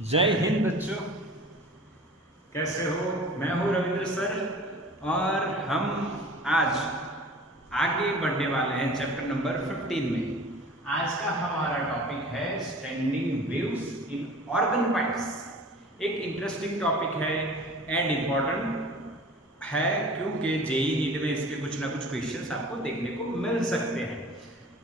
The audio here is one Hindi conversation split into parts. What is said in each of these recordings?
जय हिंद बच्चों, कैसे हो? मैं हूं रविंद्र सर और हम आज आगे बढ़ने वाले हैं चैप्टर नंबर 15 में। आज का हमारा टॉपिक है standing waves in organ pipes. एक इंटरेस्टिंग टॉपिक है एंड इम्पॉर्टेंट है क्योंकि जेई नीट में इसके कुछ ना कुछ क्वेश्चंस आपको देखने को मिल सकते हैं।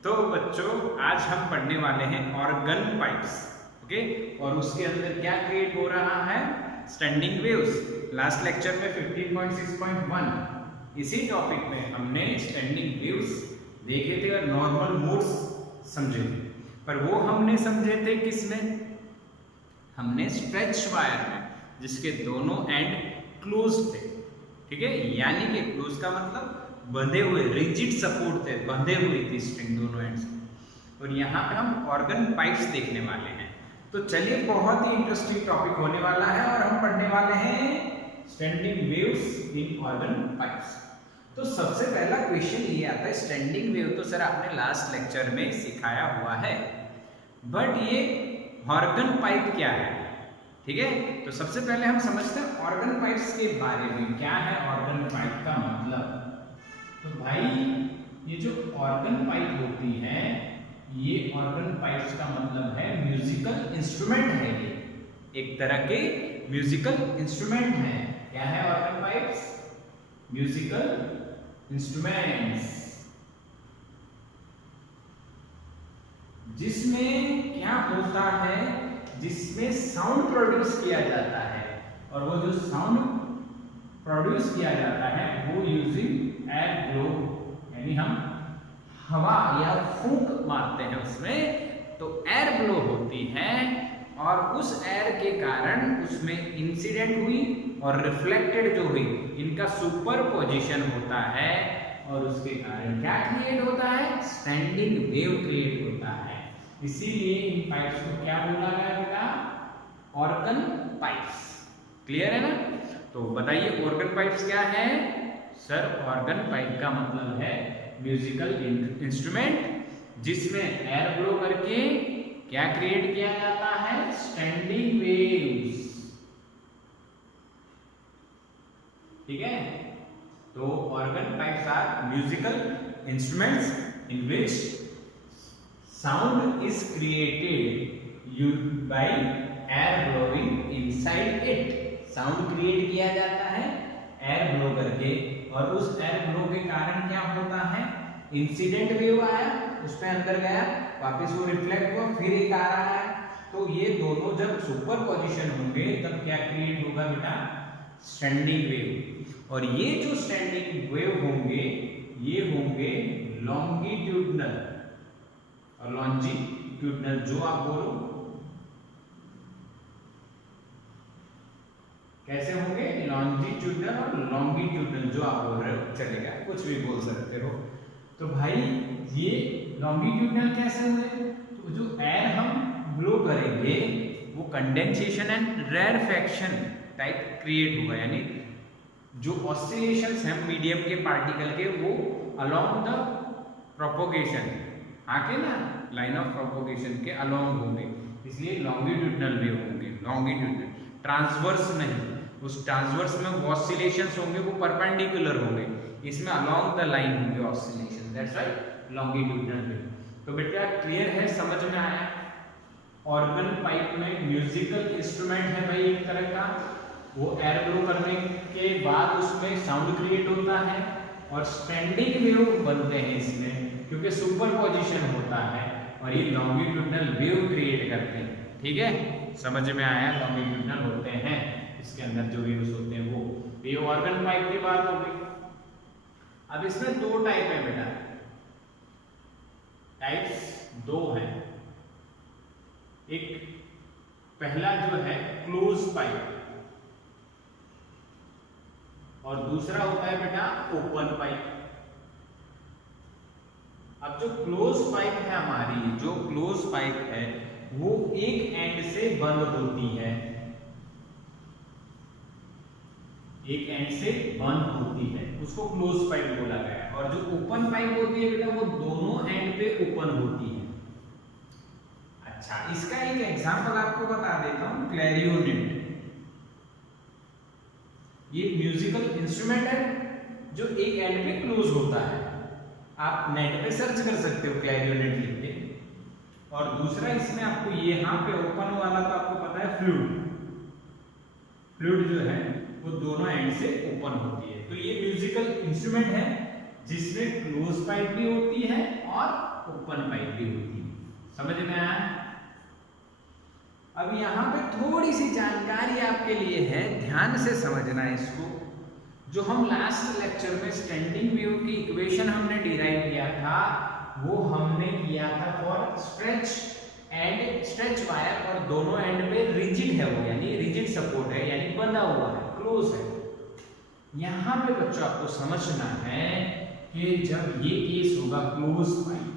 तो बच्चों, आज हम पढ़ने वाले हैं ऑर्गन पाइप्स, ओके? और उसके अंदर क्या क्रिएट हो रहा है? Standing waves. लास्ट लेक्चर में 15.6.1 इसी टॉपिक में हमने स्टैंडिंग वेव्स देखे थे और नॉर्मल मोड्स समझे थे, पर वो हमने समझे थे किसमें? हमने स्ट्रेच वायर में, जिसके दोनों एंड क्लोज थे, ठीक है? यानी कि क्लोज का मतलब बंधे हुए, रिजिड सपोर्ट थे, बंधे हुई थी स्ट्रिंग दोनों एंड्स। और यहाँ पे हम ऑर्गन पाइप्स देखने वाले हैं। तो चलिए, बहुत ही इंटरेस्टिंग टॉपिक होने वाला है और हम पढ़ने वाले हैं standing waves in organ pipes. तो सबसे पहला क्वेश्चन ये आता है, स्टैंडिंग वेव तो सर आपने लास्ट लेक्चर में सिखाया हुआ है, बट ये ऑर्गन पाइप क्या है? ठीक है, तो सबसे पहले हम समझते हैं ऑर्गन पाइप्स के बारे में। क्या है ऑर्गन पाइप का मतलब? तो भाई, ये जो ऑर्गन पाइप होती है, ये ऑर्गन पाइप्स का मतलब है म्यूजिकल इंस्ट्रूमेंट है। ये एक तरह के म्यूजिकल इंस्ट्रूमेंट है। क्या है ऑर्गन पाइप्स? म्यूजिकल इंस्ट्रूमेंट्स, जिसमें क्या होता है, जिसमें साउंड प्रोड्यूस किया जाता है। और वो जो साउंड प्रोड्यूस किया जाता है वो यूजिंग एयर ब्लो, यानी हम हवा या फूंक मारते हैं उसमें, तो एयर ब्लो होती है और उस एयर के कारण उसमें इंसिडेंट हुई और रिफ्लेक्टेड जो हुई, इनका सुपर पोजिशन होता है और उसके कारण क्या क्रिएट होता है? स्टैंडिंग वेव क्रिएट होता है। इसीलिए इन पाइप्स को क्या बोला गया बेटा? Organ pipes. क्लियर है ना? तो बताइए, ऑर्गन पाइप्स क्या है? सर, ऑर्गन पाइप का मतलब है म्यूजिकल इंस्ट्रूमेंट जिसमें एयर ब्लो करके क्या क्रिएट किया जाता है? Standing waves. ठीक है, तो organ pipes are musical instruments in which sound is created by air blowing inside it. Sound create किया जाता है एयर ब्लो करके, और उस एयर ब्लो के कारण क्या होता है? इंसिडेंट वेव आया, उसमें अंदर गया, वापस वो रिफ्लेक्ट हुआ, फिर एक आ रहा है। तो ये दोनों जब सुपर पोजिशन होंगे तब क्या क्रिएट होगा बेटा? Standing wave. और ये जो स्टैंडिंग वेव होंगे, ये होंगे लॉन्गिट्यूडनल और लॉन्जिट्यूडनल। जो आप बोलो कैसे होंगे? लॉन्जिट्यूडनल और लॉन्गिट्यूडनल, जो आप बोल रहे हो चलेगा, कुछ भी बोल सकते हो। तो भाई, ये लॉन्गिट्यूडनल कैसे हुए? तो जो एयर हम ब्लो करेंगे वो कंडेंसेशन एंड रेरफैक्शन टाइप क्रिएट होगा, यानी जो ऑसिलेशंस हैं मीडियम के पार्टिकल के, वो अलोंग द प्रोपोगेशन, आके ना लाइन ऑफ प्रोपोगेशन के अलोंग होंगे, इसलिए लॉन्गिट्यूडनल वेव होंगे। लॉन्गिट्यूडनल, ट्रांसवर्स नहीं, उस ट्रांसवर्स में ऑसिलेशंस होंगे वो परपेंडिकुलर होंगे, इसमें अलोंग द लाइन होंगे oscillation, that's right, longitudinal wave. तो बेटा क्लियर है, समझ में आया? ऑर्गन पाइप में म्यूजिकल इंस्ट्रूमेंट है भाई एक तरह का, वो एयर ब्लो करने के बाद उसमें साउंड क्रिएट होता है और स्टैंडिंग वेव बनते हैं इसमें, क्योंकि सुपर पोजिशन होता है और ये लॉन्गिट्यूडनल वेव क्रिएट करते हैं। ठीक है, समझ में आया? लॉन्गिट्यूडनल होते हैं इसके अंदर जो वेव्स होते हैं वो। ये ऑर्गन पाइप की बात हो गई। अब इसमें दो टाइप है बेटा, टाइप्स दो हैं। एक पहला जो है क्लोज पाइप, और दूसरा होता है बेटा ओपन पाइप। अब जो क्लोज पाइप है हमारी, जो क्लोज पाइप है वो एक एंड से बंद होती है, एक एंड से बंद होती है, उसको क्लोज पाइप बोला गया है। और जो ओपन पाइप होती है बेटा, वो दोनों एंड पे ओपन होती है। अच्छा, इसका एक एग्जांपल आपको बता देता हूं, क्लैरियोनेट। ये म्यूजिकल इंस्ट्रूमेंट है जो एक एंड पे क्लोज होता है। आप नेट पे सर्च कर सकते हो क्लैरियोनेट लिख के। और दूसरा इसमें आपको ये यहाँ पे ओपन वाला तो आपको पता है फ्लूट। फ्लूट जो है वो दोनों एंड से ओपन होती है। तो ये म्यूजिकल इंस्ट्रूमेंट है जिसमें क्लोज पाइप भी होती है और ओपन पाइप भी होती है। समझ में आया? अब यहाँ पे थोड़ी सी जानकारी आपके लिए है, ध्यान से समझना है इसको। जो हम लास्ट लेक्चर में स्टैंडिंग वेव की इक्वेशन हमने डिराइव किया था, वो हमने किया था फॉर स्ट्रेच वायर, और दोनों एंड पे रिजिड है वो, यानी रिजिड सपोर्ट है, यानी बंधा हुआ है, क्लोज है। यहाँ पे बच्चों आपको समझना है कि जब ये केस होगा क्लोज पाइप,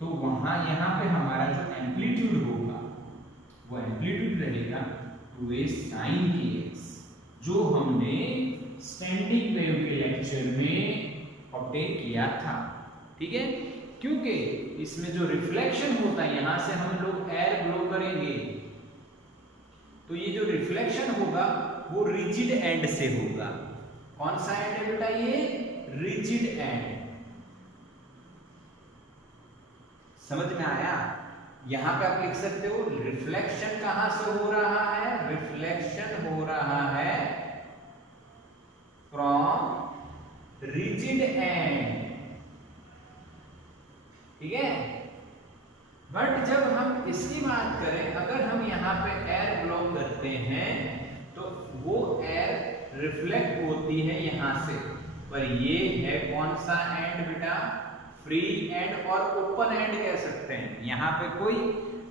तो वहां यहाँ पे हमारा जो एम्पलीट्यूड होगा वो एम्पलीट्यूड रहेगा 2a sin kx, जो हमने स्टैंडिंग वेव के लेक्चर में ऑब्टेन किया था। ठीक है, क्योंकि इसमें जो रिफ्लेक्शन होता है, यहां से हम लोग एयर ब्लो करेंगे, तो ये जो रिफ्लेक्शन होगा वो रिजिड एंड से होगा। कौन सा एंड है बेटा? ये रिजिड एंड। समझ में आया? यहां पे आप लिख सकते हो रिफ्लेक्शन कहां से हो रहा है? रिफ्लेक्शन हो रहा है फ्रॉम रिजिड एंड। ठीक है, बट जब हम इसकी बात करें, अगर हम यहाँ पे एयर ब्लो करते हैं तो वो एयर रिफ्लेक्ट होती है यहां से, पर ये है कौन सा एंड बेटा? फ्री एंड और ओपन एंड कह सकते हैं। यहाँ पे कोई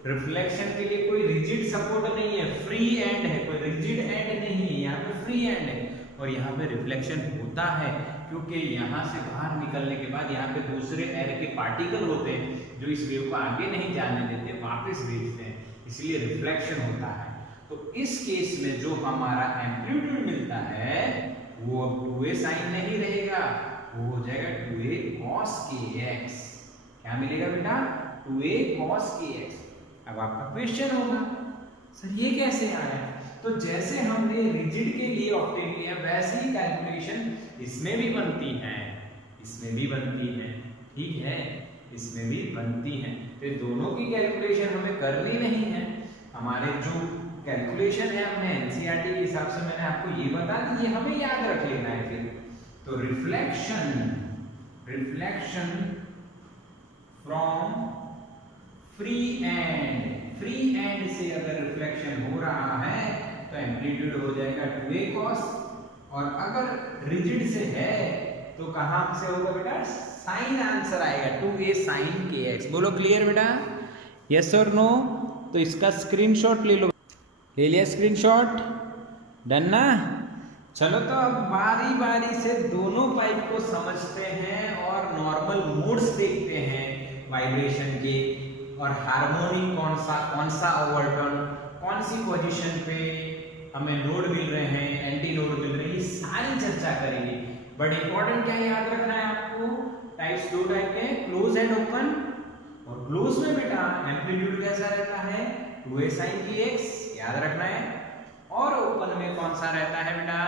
रिफ्लेक्शन के लिए कोई रिजिड सपोर्ट नहीं है, फ्री एंड है, कोई रिजिड एंड नहीं है, यहाँ पे फ्री एंड है। और यहाँ पे रिफ्लेक्शन होता है क्योंकि यहाँ से बाहर निकलने के बाद यहाँ पे दूसरे एयर के पार्टिकल होते हैं जो इस वेव को आगे नहीं जाने देते, वापस भेजते हैं, इसलिए रिफ्लेक्शन होता है। तो इस केस में जो हमारा एम्पलीट्यूड मिलता है वो 2a sin नहीं रहेगा, वो हो जाएगा 2a cos kx। क्या मिलेगा बेटा? 2a cos kx। अब आपका क्वेश्चन होगा, सर ये कैसे आया? तो जैसे हमने रिजिड के लिए ऑब्टेन किया, वैसे ही कैलकुलेशन इसमें भी बनती है, इसमें भी बनती है। ठीक है, इसमें भी बनती है। तो दोनों की कैलकुलेशन हमें करनी नहीं है। हमारे जो कैलकुलेशन है हमने एनसीईआरटी के हिसाब से मैंने आपको ये बता दी, ये हमें याद रख लेना है फिर। तो रिफ्लेक्शन फ्रॉम फ्री एंड से अगर रिफ्लेक्शन हो रहा है तो एम्पलीट्यूड हो जाएगा 2a cos, और अगर रिजिड से है तो कहां से होगा बेटा? साइन आंसर आएगा 2a sin kx। बोलो क्लियर बेटा? यस और नो? तो इसका स्क्रीनशॉट ले लो। ले लिया स्क्रीनशॉट? डन ना? चलो तो अब बारी बारी से दोनों पाइप को समझते हैं और नॉर्मल मोड्स देखते हैं वाइब्रेशन के, और हार्मोनिक कौन सा ओवरटर्न, कौन सी पोजीशन पे हमें लोड मिल रहे हैं, एंटी लोड मिल रही है, सारी चर्चा करेंगे। बट इंपॉर्टेंट क्या याद रखना है आपको? टाइप्स दो टाइप के, क्लोज एंड ओपन। और क्लोज में बेटा एम्पलीट्यूड कैसा रहता है? 2a sin kx, याद रखना है। और ओपन में कौन सा रहता है बेटा?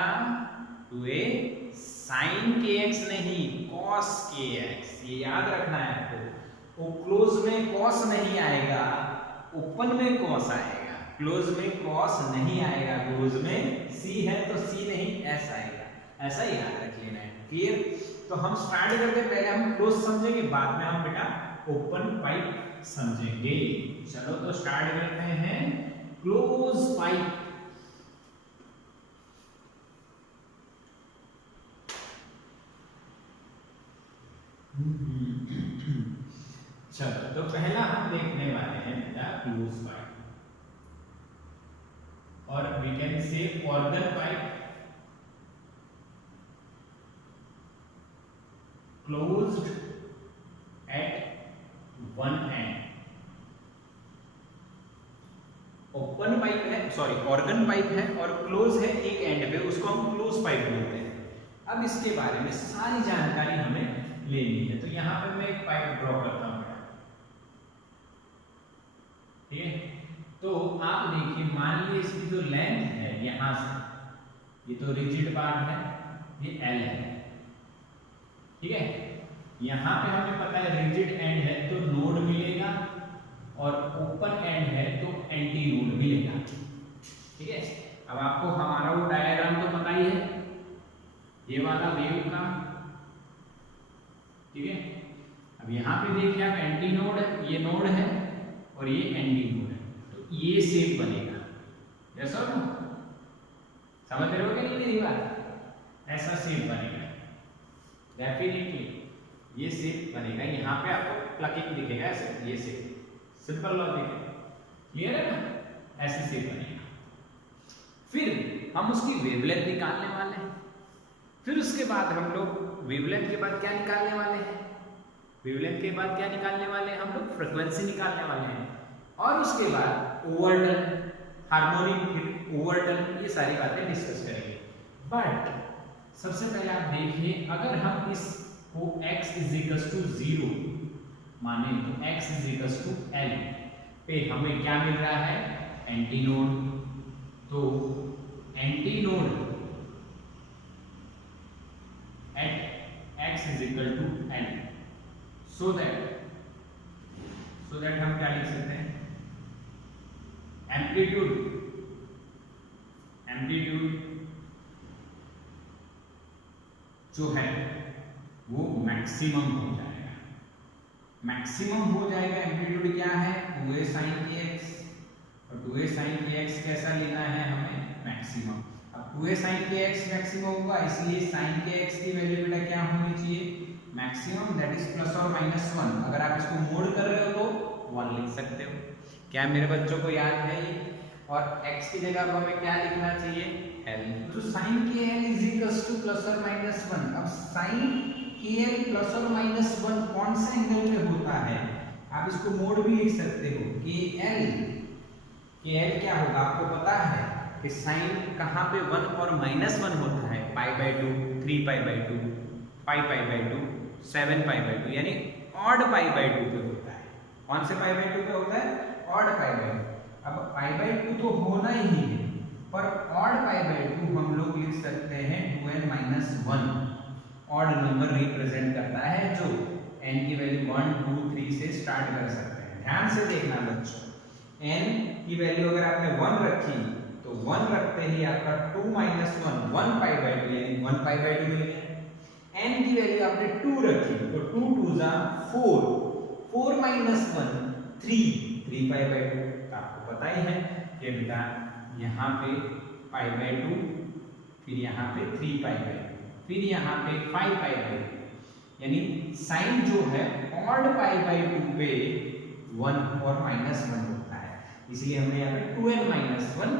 2a sin kx नहीं, cos kx, ये याद रखना है आपको। वो क्लोज में cos नहीं आएगा, ओपन में cos आएगा। क्लोज में cos नहीं आएगा, क्लोज में c है तो c नहीं s आएगा, ऐसा ही याद रख लेना है। क्लियर? तो हम स्टार्ट करते हैं, पहले हम क्लोज समझेंगे, बाद में हम बेटा ओपन पाइप समझेंगे। चलो तो स्टार्ट करते हैं क्लोज पाइप। चलो तो पहला हम देखने वाले हैं बेटा क्लोज पाइप, और we can say organ pipe. Closed at one end. Open pipe है, सॉरी ऑर्गन पाइप है और क्लोज है एक एंड पे, उसको हम क्लोज पाइप बोलते हैं। अब इसके बारे में सारी जानकारी हमें लेनी है। तो यहां पे मैं एक पाइप ड्रॉ करता हूं। ठीक है। तो आप देखिए, मान लीजिए इसकी जो लेंथ है यहां से, ये तो रिजिड पार्ट है, ये L है, ठीक है। यहां पे हमें पता है रिजिड एंड है तो नोड मिलेगा, और ओपन एंड है तो एंटी नोड मिलेगा, ठीक है। अब आपको हमारा वो डायग्राम तो पता ही है, ये वाला वेव का, ठीक है। अब यहाँ पे देखिए आप, एंटी नोड है, ये नोड है और ये एंटी नोड है, तो ये शेप बनेगा। यस और नो? समझ रहे हो क्या नहीं मेरी बात? ऐसा शेप बनेगा डेफिनेटली, ये शेप बनेगा। यहाँ पे आपको प्लकिंग दिखेगा ऐसे, ये शेप, सिंपल लॉजिक है, क्लियर है ना? ऐसे शेप बनेगा। फिर हम उसकी वेवलेंथ निकालने वाले हैं। फिर उसके बाद हम लोग वेवलेंथ के बाद क्या निकालने वाले हैं? वेवलेंथ के बाद क्या निकालने वाले हैं? हम लोग फ्रीक्वेंसी निकालने वाले हैं, और उसके बाद ओवरटर्न, हार्मोनिक, फिर ओवरटर्न, ये सारी बातें डिस्कस करेंगे। बट सबसे पहले आप देखिए, अगर हम इसको x = 0 माने तो x = L पे हमें क्या मिल रहा है? Antinode. तो antinode at x = L, so that हम क्या लिख सकते हैं? एम्पलीट्यूड जो है वो मैक्सिमम हो जाएगा। मैक्सिमम हो जाएगा, एम्पलीट्यूड क्या है? 2a sin kx, और 2a sin kx कैसा लेना है हमें? मैक्सिमम। अब 2a sin kx मैक्सिमम होगा, इसलिए sin kx की वैल्यू बेटा क्या होनी चाहिए? Maximum, that is ±1। अगर आप इसको मोड कर रहे हो तो 1 लिख सकते हो। क्या मेरे बच्चों को याद है ये? और x की जगह पर हमें क्या लिखना चाहिए? L। तो sin kl = ±1। अब sin kl ±1 कौन से एंगल पे होता है? आप इसको मोड भी लिख सकते हो, kl क्या होगा आपको पता है कि sin कहाँ पे 1 और -1 होता है? π/2, 3π/2, 5π/2, 7π/2, यानी ऑड π/2 पे होता है। कौन से π/2 पे होता है? ऑड π/2। अब π/2 तो होना ही है, पर ऑड π/2 हम लोग लिख सकते हैं 2n-1। ऑड नंबर रिप्रेजेंट करता है जो n की वैल्यू 1, 2, 3 से स्टार्ट कर सकते हैं। ध्यान से देखना बच्चों, n की वैल्यू अगर आपने 1 रखी तो 1 रखते ही आपका 2 - 1 1π/2 यानी 1π/2 मिल गया। n की वैल्यू आपने 2 रखी तो 2 × 2 = 4, 4 - 1 3π/2। आपको पता ही है कि बेटा यहाँ पे π/2, फिर यहाँ पे 3π/2, फिर यहाँ पे 5π/2, यानी साइन जो है ऑड π/2 पे 1 और -1 होता है, इसलिए हमने यहाँ पे 2n-1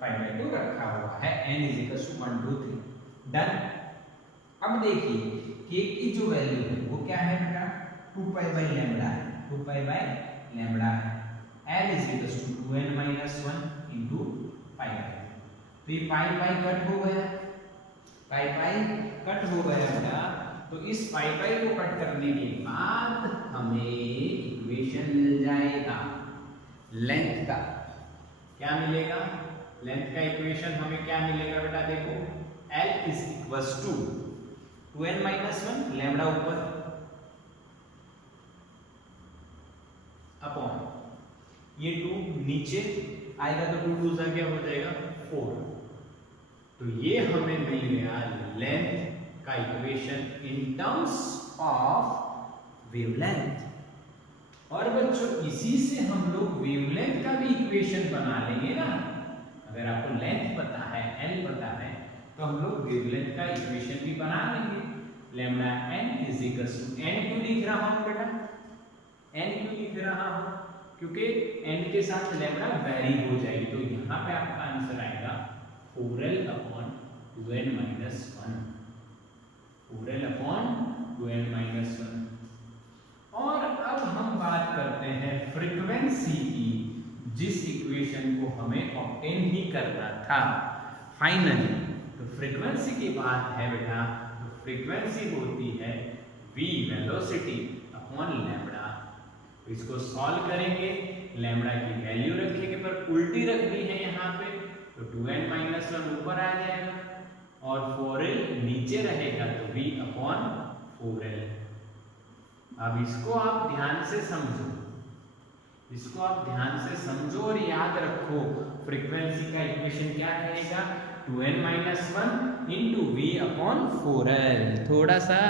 π/2 रखा हुआ है। n = 1, 2, 3। डन। अब देखिए k की जो वैल्यू है वो क्या है बेटा? 2π/λ है, 2π/λ है। L = 2n-1 × π/2। तो ये पाई कट हो गया, पाई कट हो गया बेटा। तो इस पाई को कट करने के बाद हमें इक्वेशन मिल जाएगा लेंथ का। क्या मिलेगा? लेंथ का इक्वेशन हमें क्या मिलेगा बेटा? देखो, L = 2n-1 लैम्डा ऊपर अपॉन ये 2 नीचे आएगा तो 2 × 2 क्या हो जाएगा? 4। तो ये हमें मिल गया लेंथ का equation in terms of wavelength. और बच्चों इसी से हम लोग वेवलेंथ का भी इक्वेशन बना लेंगे ना। अगर आपको लेंथ पता है, L पता है, तो हम लोग वेवलेंथ का इक्वेशन भी बना लेंगे। लैम्डा n = n क्यों लिख रहा हूं बेटा? n क्यों लिख रहा हूं? क्योंकि n के साथ लैम्डा वैरी हो जाएगी। तो यहाँ पे आपका आंसर आएगा 4l/2n-1, 4l/2n-1। और अब हम बात करते हैं फ्रीक्वेंसी की, जिस इक्वेशन को हमें ऑब्टेन ही करना था फाइनली। तो फ्रीक्वेंसी की बात है बेटा, तो फ्रीक्वेंसी होती है v वेलोसिटी अपॉन लैम्डा। इसको सॉल्व करेंगे लैम्बडा की वैल्यू रखेंगे, पर उल्टी रखनी है यहाँ पे, तो 2n-1 ऊपर आ जाएगा और 4l नीचे रहेगा, तो v/4l। अब इसको आप ध्यान से समझो, इसको आप ध्यान से समझो और याद रखो, फ्रीक्वेंसी का इक्वेशन क्या कहेगा, 2n-1 इंटू v/4l। थोड़ा सा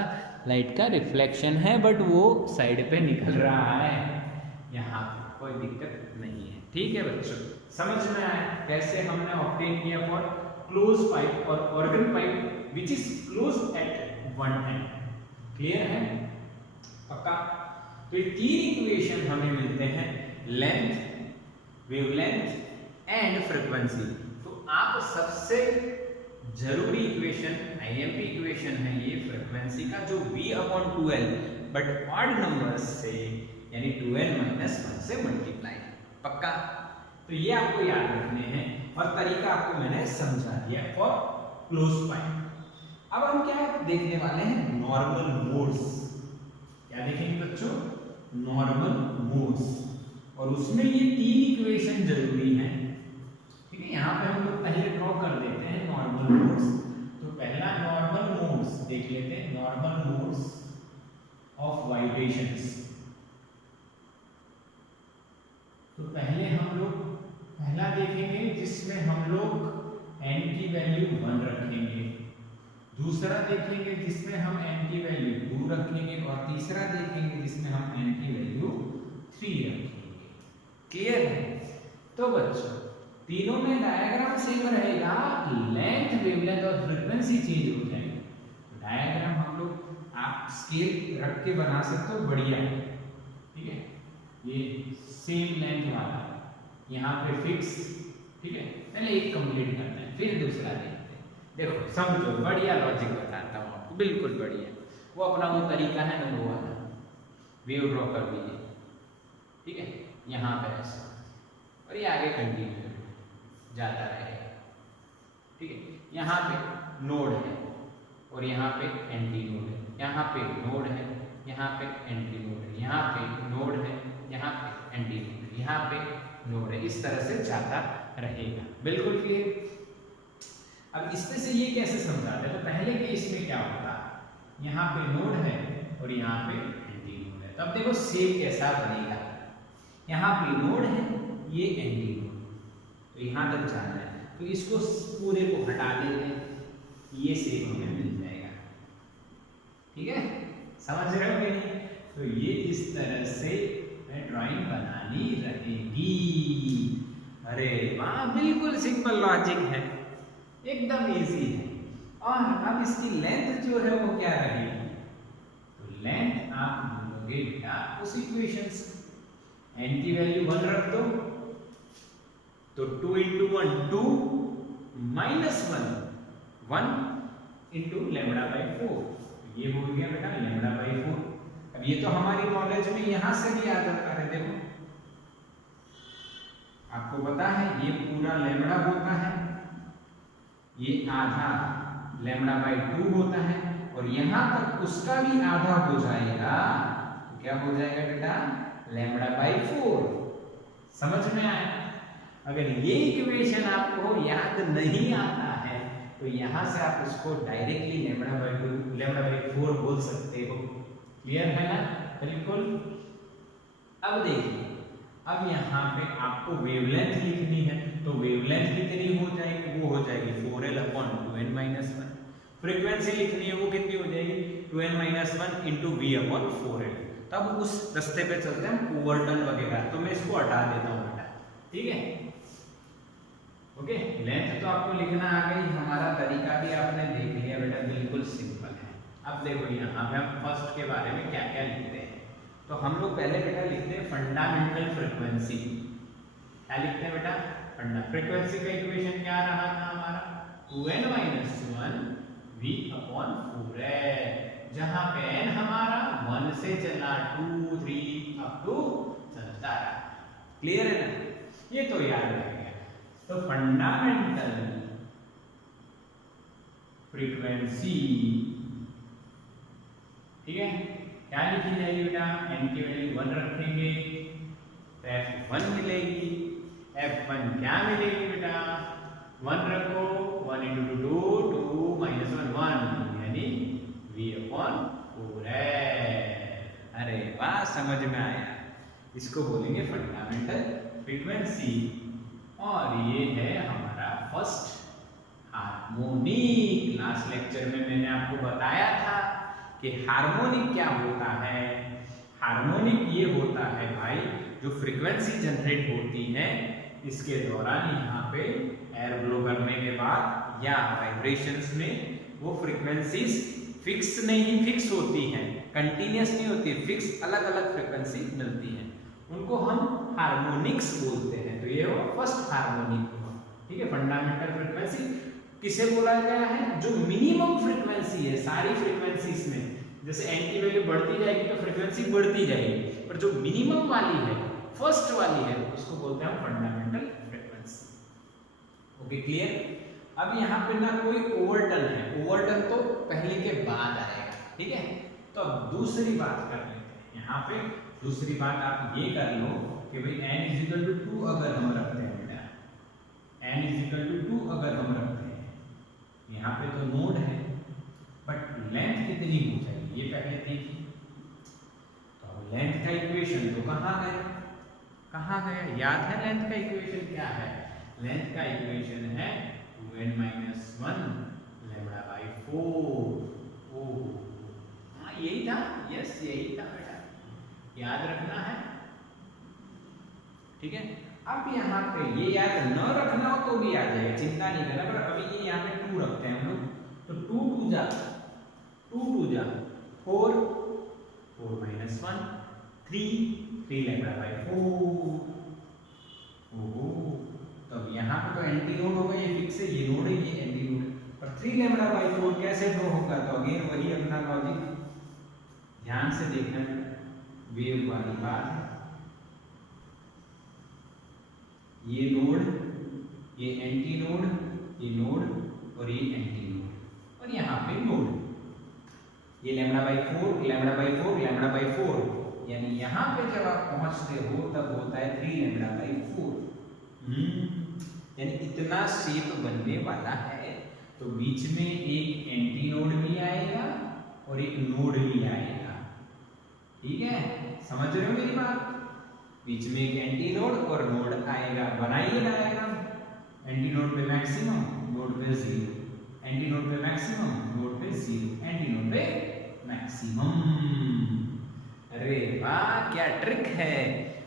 लाइट का रिफ्लेक्शन है बट वो साइड पे निकल रहा है, यहाँ पे कोई दिक्कत नहीं है। ठीक है बच्चों, समझ में आया कैसे हमने ऑब्टेन किया फॉर क्लोज पाइप और organ pipe which is close eight one and. Clear है, पक्का? तो ये तीन इक्वेशन हमें मिलते हैं, लेंथ, वेवलेंथ एंड फ्रीक्वेंसी। तो आप सबसे जरूरी इक्वेशन आईएमपी इक्वेशन है ये फ्रीक्वेंसी का, जो v/2l बट ऑड नंबर्स से यानी 2n-1 से मल्टीप्लाई। पक्का? तो ये आपको याद रखने हैं और तरीका आपको मैंने समझा दिया फॉर क्लोज पाइप। अब हम क्या देखने वाले हैं, नॉर्मल मोड्स। क्या देखेंगे बच्चों, नॉर्मल मोड्स, और उसमें ये तीन इक्वेशन जरूरी हैं। ठीक है, यहाँ पे हम लोग पहले ड्रॉ कर देते हैं नॉर्मल मोड्स। तो पहला नॉर्मल मोड्स देख लेते हैं, नॉर्मल मोड्स ऑफ वाइब्रेशंस। तो पहले हम लोग पहला देखेंगे जिसमें हम लोग n की वैल्यू 1 रखेंगे, दूसरा देखेंगे जिसमें हम n की वैल्यू 2 रखेंगे, और तीसरा देखेंगे जिसमें हम n की वैल्यू 3 रखेंगे। क्लियर है? तो बच्चों तीनों में डायग्राम सेम रहेगा, लेंथ, वेवलेंथ और फ्रीक्वेंसी चेंज हो जाएगी। डायग्राम हम लोग आप स्केल रख के बना सकते हो, बढ़िया है। ठीक है, ये सेम लेंथ वाला यहाँ पे फिक्स। ठीक है, पहले एक कंप्लीट करते हैं फिर दूसरा देखते हैं। देखो समझो, बढ़िया लॉजिक बताता हूँ आपको, बिल्कुल बढ़िया। वो अपना वो तरीका है ना, वो वाला वेव ड्रॉ कर दीजिए। ठीक है, यहाँ पे ऐसा, और ये आगे कंटिन्यू जाता रहेगा। ठीक है, यहाँ पे नोड है और यहाँ पे एंटी नोड है, यहाँ पे नोड है, यहाँ पे एंटी नोड है, यहाँ पे नोड है, यहाँ पे एंटी नोड है, यहाँ पे नोड है। इस तरह से जाता रहेगा। बिल्कुल क्लियर? अब इसमें से ये कैसे समझाते हैं, तो पहले के इसमें क्या होता, यहाँ पे नोड है और यहाँ पे एंटी नोड है। तब देखो सेम कैसा बनेगा, यहाँ पे नोड है, ये एंटी नोड, तो यहाँ तक जाना है, तो इसको पूरे को हटा देते हैं, ये सेम हमें मिल जाएगा। ठीक है, समझ रहे हो कि नहीं? तो ये इस तरह से ड्राइंग बनानी रहेगी। अरे वाह, बिल्कुल सिंपल लॉजिक है, एकदम इजी है। और अब इसकी लेंथ जो है वो क्या रहेगी, तो लेंथ आप ढूंढोगे बेटा उस इक्वेशन से, n की वैल्यू 1 रख दो, तो 2 into 1 2 minus 1 into lambda by 4, ये हो गया बेटा लैम्बडा बाई 4। अब ये तो हमारी नॉलेज में यहाँ से भी याद रखा है। देखो आपको पता है ये पूरा लैम्बडा होता है, ये आधा लैम्बडा बाई 2 होता है, और यहाँ तक उसका भी आधा हो जाएगा, तो क्या हो जाएगा बेटा, लैम्बडा बाई 4। समझ में आया? अगर ये इक्वेशन आपको याद नहीं आता है तो यहाँ से आप इसको directly lambda by 2 lambda by 4 बोल सकते हो। क्लियर है ना? बिल्कुल। अब देखिए, अब यहाँ पे आपको वेवलेंथ लिखनी है, तो वेवलेंथ कितनी हो जाएगी, वो हो जाएगी 4l/2n-1। फ्रीक्वेंसी लिखनी है, वो कितनी हो जाएगी 2n-1 इंटू v/4l। तब उस रास्ते पे चलते हैं ओवरटर्न वगैरह, तो मैं इसको हटा देता हूँ बेटा। ठीक है, ओके। लेंथ तो आपको लिखना आ गई, हमारा तरीका भी आपने देख लिया बेटा, बिल्कुल सिंपल है। अब देखो यहाँ पे हम फर्स्ट के बारे में क्या क्या लिखते हैं, तो हम लोग पहले बेटा लिखते हैं फंडामेंटल फ्रीक्वेंसी। क्या लिखते हैं बेटा, फ्रीक्वेंसी का इक्वेशन क्या रहा था हमारा, 2n-1 v/4l, जहां पे n हमारा 1 से चला 2 3 अप टू चलता रहा। क्लियर है ना? ये तो याद रह गया। तो फंडामेंटल फ्रीक्वेंसी, ठीक है, क्या लिखी जाएगी बेटा, n की वैल्यू 1 रखेंगे, तो F1 मिलेगी। F1 क्या मिलेगी बेटा? 1 रखो, 1 into 2 2 minus 1 1 यानी V/4 है। अरे वाह, समझ में आया। इसको बोलेंगे फंडामेंटल फ्रीक्वेंसी। और ये है हमारा फर्स्ट हार्मोनिक। लास्ट लेक्चर में मैंने आपको बताया था कि हार्मोनिक क्या होता है। हार्मोनिक ये होता है भाई, जो फ्रीक्वेंसी जनरेट होती है इसके दौरान यहाँ पे एयर ब्लो करने के बाद या वाइब्रेशंस में वो फ्रीक्वेंसीज फिक्स होती हैं, कंटिन्यूस नहीं होती, फिक्स अलग अलग फ्रीक्वेंसी मिलती है, उनको हम हार्मोनिक्स बोलते हैं। तो ये वो फर्स्ट हार्मोनिक हुआ, ठीक है। फंडामेंटल फ्रीक्वेंसी किसे बोला गया है? जो मिनिमम फ्रीक्वेंसी है सारी फ्रीक्वेंसीज में। जैसे n की वैल्यू बढ़ती जाएगी तो फ्रीक्वेंसी बढ़ती जाएगी, पर जो मिनिमम वाली है, फर्स्ट वाली है, उसको बोलते हैं फंडामेंटल फ्रीक्वेंसी। Okay, clear? अब यहाँ पे ना कोई ओवरटन है, ओवरटन तो पहले के बाद आएगा, ठीक है। तो अब दूसरी बात कर लेते हैं। यहाँ पे दूसरी बात आप ये कर लो कि भाई n=2 अगर हम रखते हैं बेटा, n=2 अगर हम रखते हैं, यहाँ पे तो नोड है, बट लेंथ कितनी हो जाएगी ये पहले देखिए। तो लेंथ का इक्वेशन तो कहाँ गया? याद है लेंथ का इक्वेशन क्या है? लेंथ का इक्वेशन है 2n-1 λ/4। हाँ यही था, यस यही था बेटा, याद रखना है, ठीक है। अब यहाँ पे ये याद न रखना हो तो भी आ जाएगा, चिंता नहीं करना। पर अभी ये यहाँ पे 2 रखते हैं हम लोग, तो 2 2 जा 4 4 - 1 3 λ/4। ओहो, तो अब यहाँ पे तो एंटी नोड होगा, ये फिक्स है, ये नोड है, ये एंटी नोड है, पर 3 λ/4 कैसे ड्रॉ होगा? तो अगेन वही अपना लॉजिक ध्यान से देखना, वेव वाली बात है। ये नोड, ये एंटी नोड, ये नोड और ये एंटी नोड, और यहाँ पे नोड, ये λ/4 यानी यहाँ पे जब आप पहुंचते हो तब होता है 3 λ/4। यानी इतना शेप बनने वाला है। तो बीच में एक एंटी नोड भी आएगा और एक नोड भी आएगा, ठीक है। समझ रहे हो मेरी बात? बीच में एक एंटी नोड और नोड आएगा। बनाइए डायग्राम। एंटी नोड पे मैक्सिमम, नोड पे 0, एंटी नोड पे मैक्सिमम, नोड पे 0, एंटी नोड पे मैक्सिमम। अरे वाह, क्या ट्रिक है।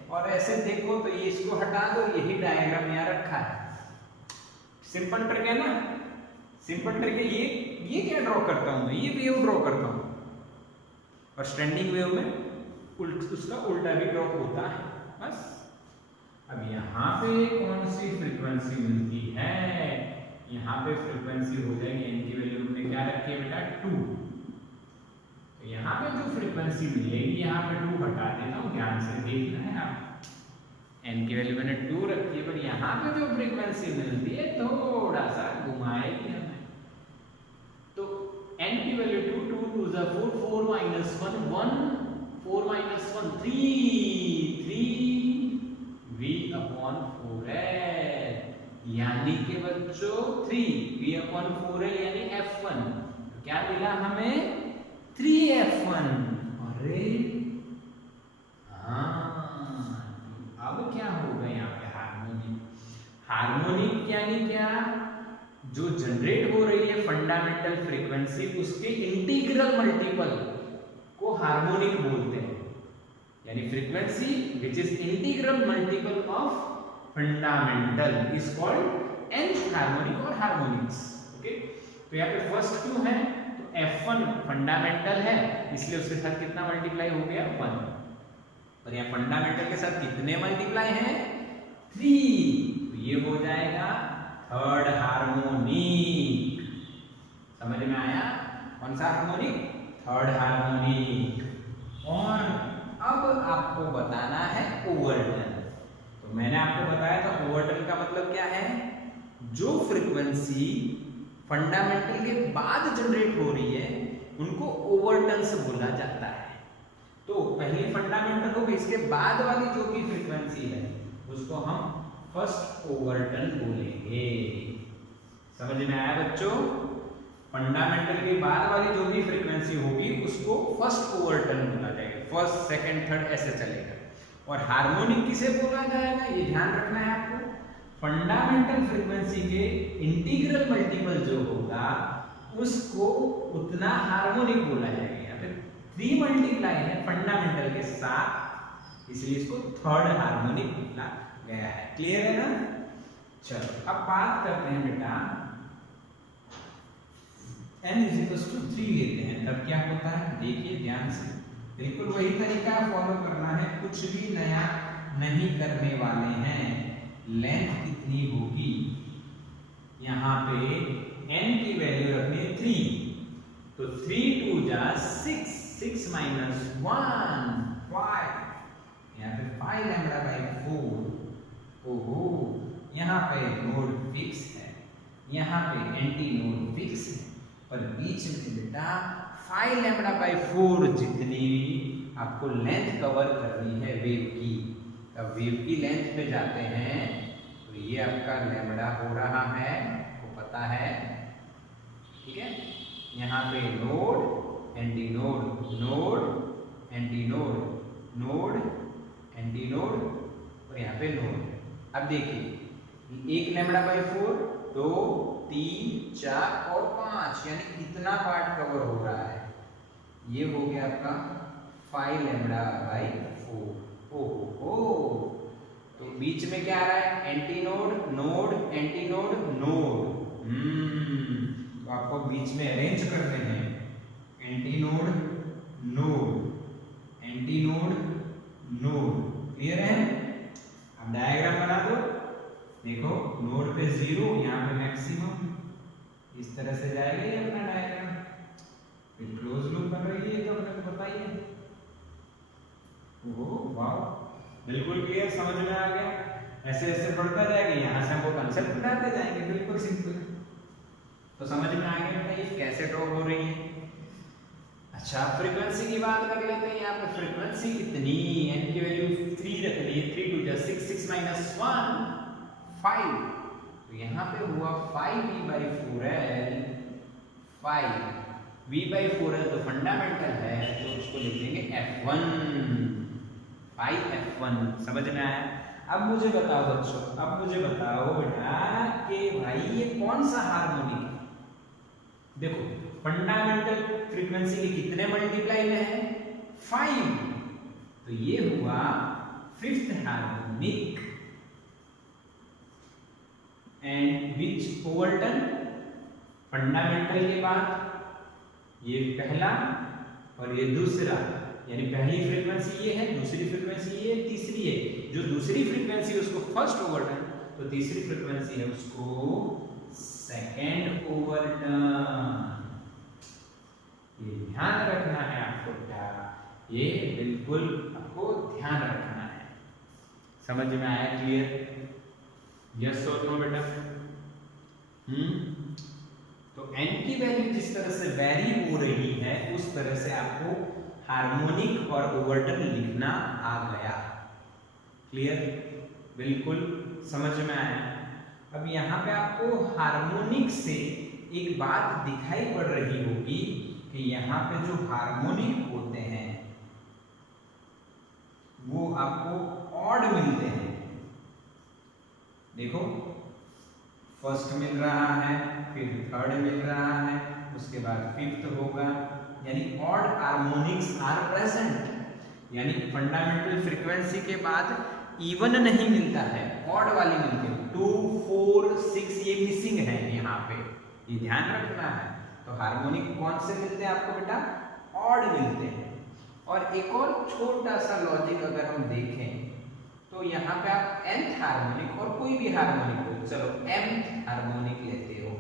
और ऐसे देखो तो ये इसको हटा दो, यही डायग्राम यहाँ रखा है। सिंपल ट्रिक है ना, सिंपल ट्रिक है। ये क्या ड्रॉ करता हूं मैं? ये वेव ड्रॉ करता हूं, और स्टैंडिंग वेव में उसका उल्टा भी ड्रॉ होता है, बस। अब यहाँ पे कौन सी फ्रीक्वेंसी मिलती है? यहाँ पे फ्रीक्वेंसी हो जाएगी, n की वैल्यू हमने क्या रखी है बेटा? 2। तो यहाँ पे जो फ्रीक्वेंसी मिलेगी, यहाँ पे 2 हटा देता हूँ, ध्यान से देखना है आप। n की वैल्यू मैंने 2 रखी है, पर यहाँ पे जो फ्रीक्वेंसी मिलती है थोड़ा सा घुमाएगी हमें। तो n की वैल्यू 2 2 2 4 4 - 1 1 4 - 1 3 V/4 है। यानी कि बच्चों 3 V/4 है, यानी F1। तो क्या मिला हमें? 3F1। अरे हाँ, अब क्या होगा यहाँ पे? हार्मोनिक। हार्मोनिक यानी क्या? जो जनरेट हो रही है फंडामेंटल फ्रीक्वेंसी, उसके इंटीग्रल मल्टीपल को हार्मोनिक बोलते हैं। यानी frequency which is integral multiple of fundamental is called nth harmonic और हार्मोनिक्स। ओके, तो यहाँ पे फर्स्ट क्यों है? तो F1 फंडामेंटल है, इसलिए उसके साथ कितना मल्टीप्लाई हो गया? 1। और यहाँ फंडामेंटल के साथ कितने मल्टीप्लाई हैं? 3। तो ये हो जाएगा थर्ड हार्मोनिक। समझ में आया? कौन सा हार्मोनिक? Third harmonic. और अब आपको बताना है ओवरटन। तो मैंने आपको बताया था ओवरटन का मतलब क्या है? जो फ्रीक्वेंसी फंडामेंटल के बाद जनरेट हो रही है उनको ओवरटन्स बोला जाता है। तो पहली फंडामेंटल होगी, इसके बाद वाली जो भी फ्रीक्वेंसी है उसको हम फर्स्ट ओवरटन बोलेंगे। समझ में आया बच्चों? फंडामेंटल के बाद वाली जो भी फ्रीक्वेंसी होगी उसको फर्स्ट ओवरटन बोला जाएगा, फर्स्ट सेकंड थर्ड ऐसे चलेगा। और हार्मोनिक किसे बोला जाएगा ये ध्यान रखना है आपको। फंडामेंटल फ्रीक्वेंसी के इंटीग्रल मल्टीपल जो होगा उसको उतना हार्मोनिक बोला जाएगा। यहाँ पे 3 मल्टीप्लाई है फंडामेंटल के साथ, इसलिए इसको थर्ड हार्मोनिक बोला गया है। क्लियर है ना? चलो अब बात करते हैं बेटा n = 3 लेते हैं, तब क्या होता है देखिए ध्यान से, बिल्कुल वही तरीका फॉलो करना है, कुछ भी नया नहीं करने वाले हैं। लेंथ कितनी होगी, यहाँ पे n की वैल्यू रखनी है 3, तो 3 2 जा 6, 6 - 1 5, यहाँ पे 5 λ/4। ओहो, यहाँ पे नोड फिक्स है, यहाँ पे एंटी नोड फिक्स है, पर बीच में बेटा 5 λ/4 जितनी आपको लेंथ कवर करनी है वेव की। अब वेव की लेंथ पे जाते हैं तो ये आपका लैम्बडा हो रहा है, आपको पता है, ठीक है। यहाँ पे node anti node, node anti node, node anti node और यहाँ पे नोड। अब देखिए 1 λ/4, 2 3 4 और 5, यानी कितना पार्ट कवर हो रहा है, ये हो गया आपका 5 λ/4। ओहो, तो बीच में क्या आ रहा है, anti node node anti node node. तो आपको बीच में अरेंज करने हैं, anti node node anti node node. Clear है? अब डायग्राम बना दो, देखो नोड पे 0, यहाँ पे मैक्सिमम, इस तरह से जाएगा ये अपना डायग्राम। फिर क्लोज लूप बन रही है, तो अपने बताइए। ओह वाह, बिल्कुल क्लियर, समझ में आ गया। ऐसे ऐसे बढ़ता जाएगा, यहाँ से हमको कंसेप्ट बताते जाएंगे, बिल्कुल सिंपल। तो समझ में आ गया बेटा ये कैसे ड्रॉ हो रही है। अच्छा, फ्रीक्वेंसी की बात कर लेते हैं। यहाँ पे फ्रीक्वेंसी कितनी, n की वैल्यू 3 रख ली, 3 2 जा 6, 6 - 1 5, तो यहाँ पे हुआ 5v/4l, 5v/4l तो फंडामेंटल है, तो उसको लिख देंगे f1, 5f1। समझ में आया? अब मुझे बताओ बच्चों, अब मुझे बताओ बेटा कि भाई ये कौन सा हार्मोनिक है। देखो फंडामेंटल फ्रीक्वेंसी के कितने मल्टीप्लाई में है, 5, तो ये हुआ 5th harmonic. And which Overton, fundamental के बाद ये पहला और ये दूसरा, यानी पहली फ्रीक्वेंसी ये है, दूसरी फ्रीक्वेंसी ये, तीसरी है। जो दूसरी फ्रीक्वेंसी है उसको फर्स्ट ओवरटन, तो तीसरी फ्रीक्वेंसी है उसको सेकंड ओवरटन। ये ध्यान रखना है आपको बेटा, ये बिल्कुल आपको ध्यान रखना है। समझ में आया? क्लियर? यस और नो बेटा? तो n की वैल्यू जिस तरह से वेरी हो रही है उस तरह से आपको हार्मोनिक और ओवरटन लिखना आ गया। क्लियर? बिल्कुल समझ में आया। अब यहाँ पे आपको हार्मोनिक से एक बात दिखाई पड़ रही होगी कि यहाँ पे जो हार्मोनिक होते हैं वो आपको ऑड मिलते हैं। देखो फर्स्ट मिल रहा है, फिर थर्ड मिल रहा है, उसके बाद फिफ्थ होगा, यानी ऑड हार्मोनिक्स आर प्रेजेंट। यानी फंडामेंटल फ्रीक्वेंसी के बाद इवन नहीं मिलता है, ऑड वाली मिलती है। 2 4 6 ये मिसिंग है यहाँ पे, ये ध्यान रखना है। तो हार्मोनिक कौन से मिलते हैं आपको बेटा? ऑड मिलते हैं। और एक और छोटा सा लॉजिक अगर हम देखें तो यहाँ पे आप nth हार्मोनिक और कोई भी हार्मोनिक हो, चलो mth हार्मोनिक लेते हो,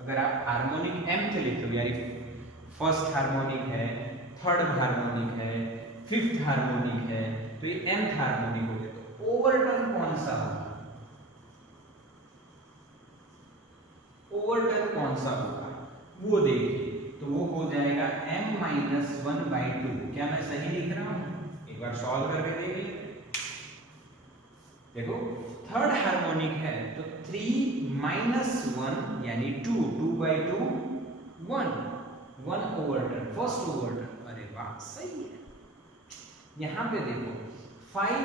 अगर आप हार्मोनिक mth लेते हो, यानी फर्स्ट हार्मोनिक है, थर्ड हार्मोनिक है, फिफ्थ हार्मोनिक है, तो ये nth हार्मोनिक हो गया। तो ओवरटन कौन सा होगा? ओवरटन कौन सा होगा वो देखिए। तो तो वो हो जाएगा m-1/2। क्या मैं सही लिख रहा हूं? एक बार सॉल्व करके देख लीजिए। देखो थर्ड हार्मोनिक है तो 3 - 1 यानी 2, 2/2 1, 1 over turn, first over turn. अरे वाह सही है। यहां पे देखो 5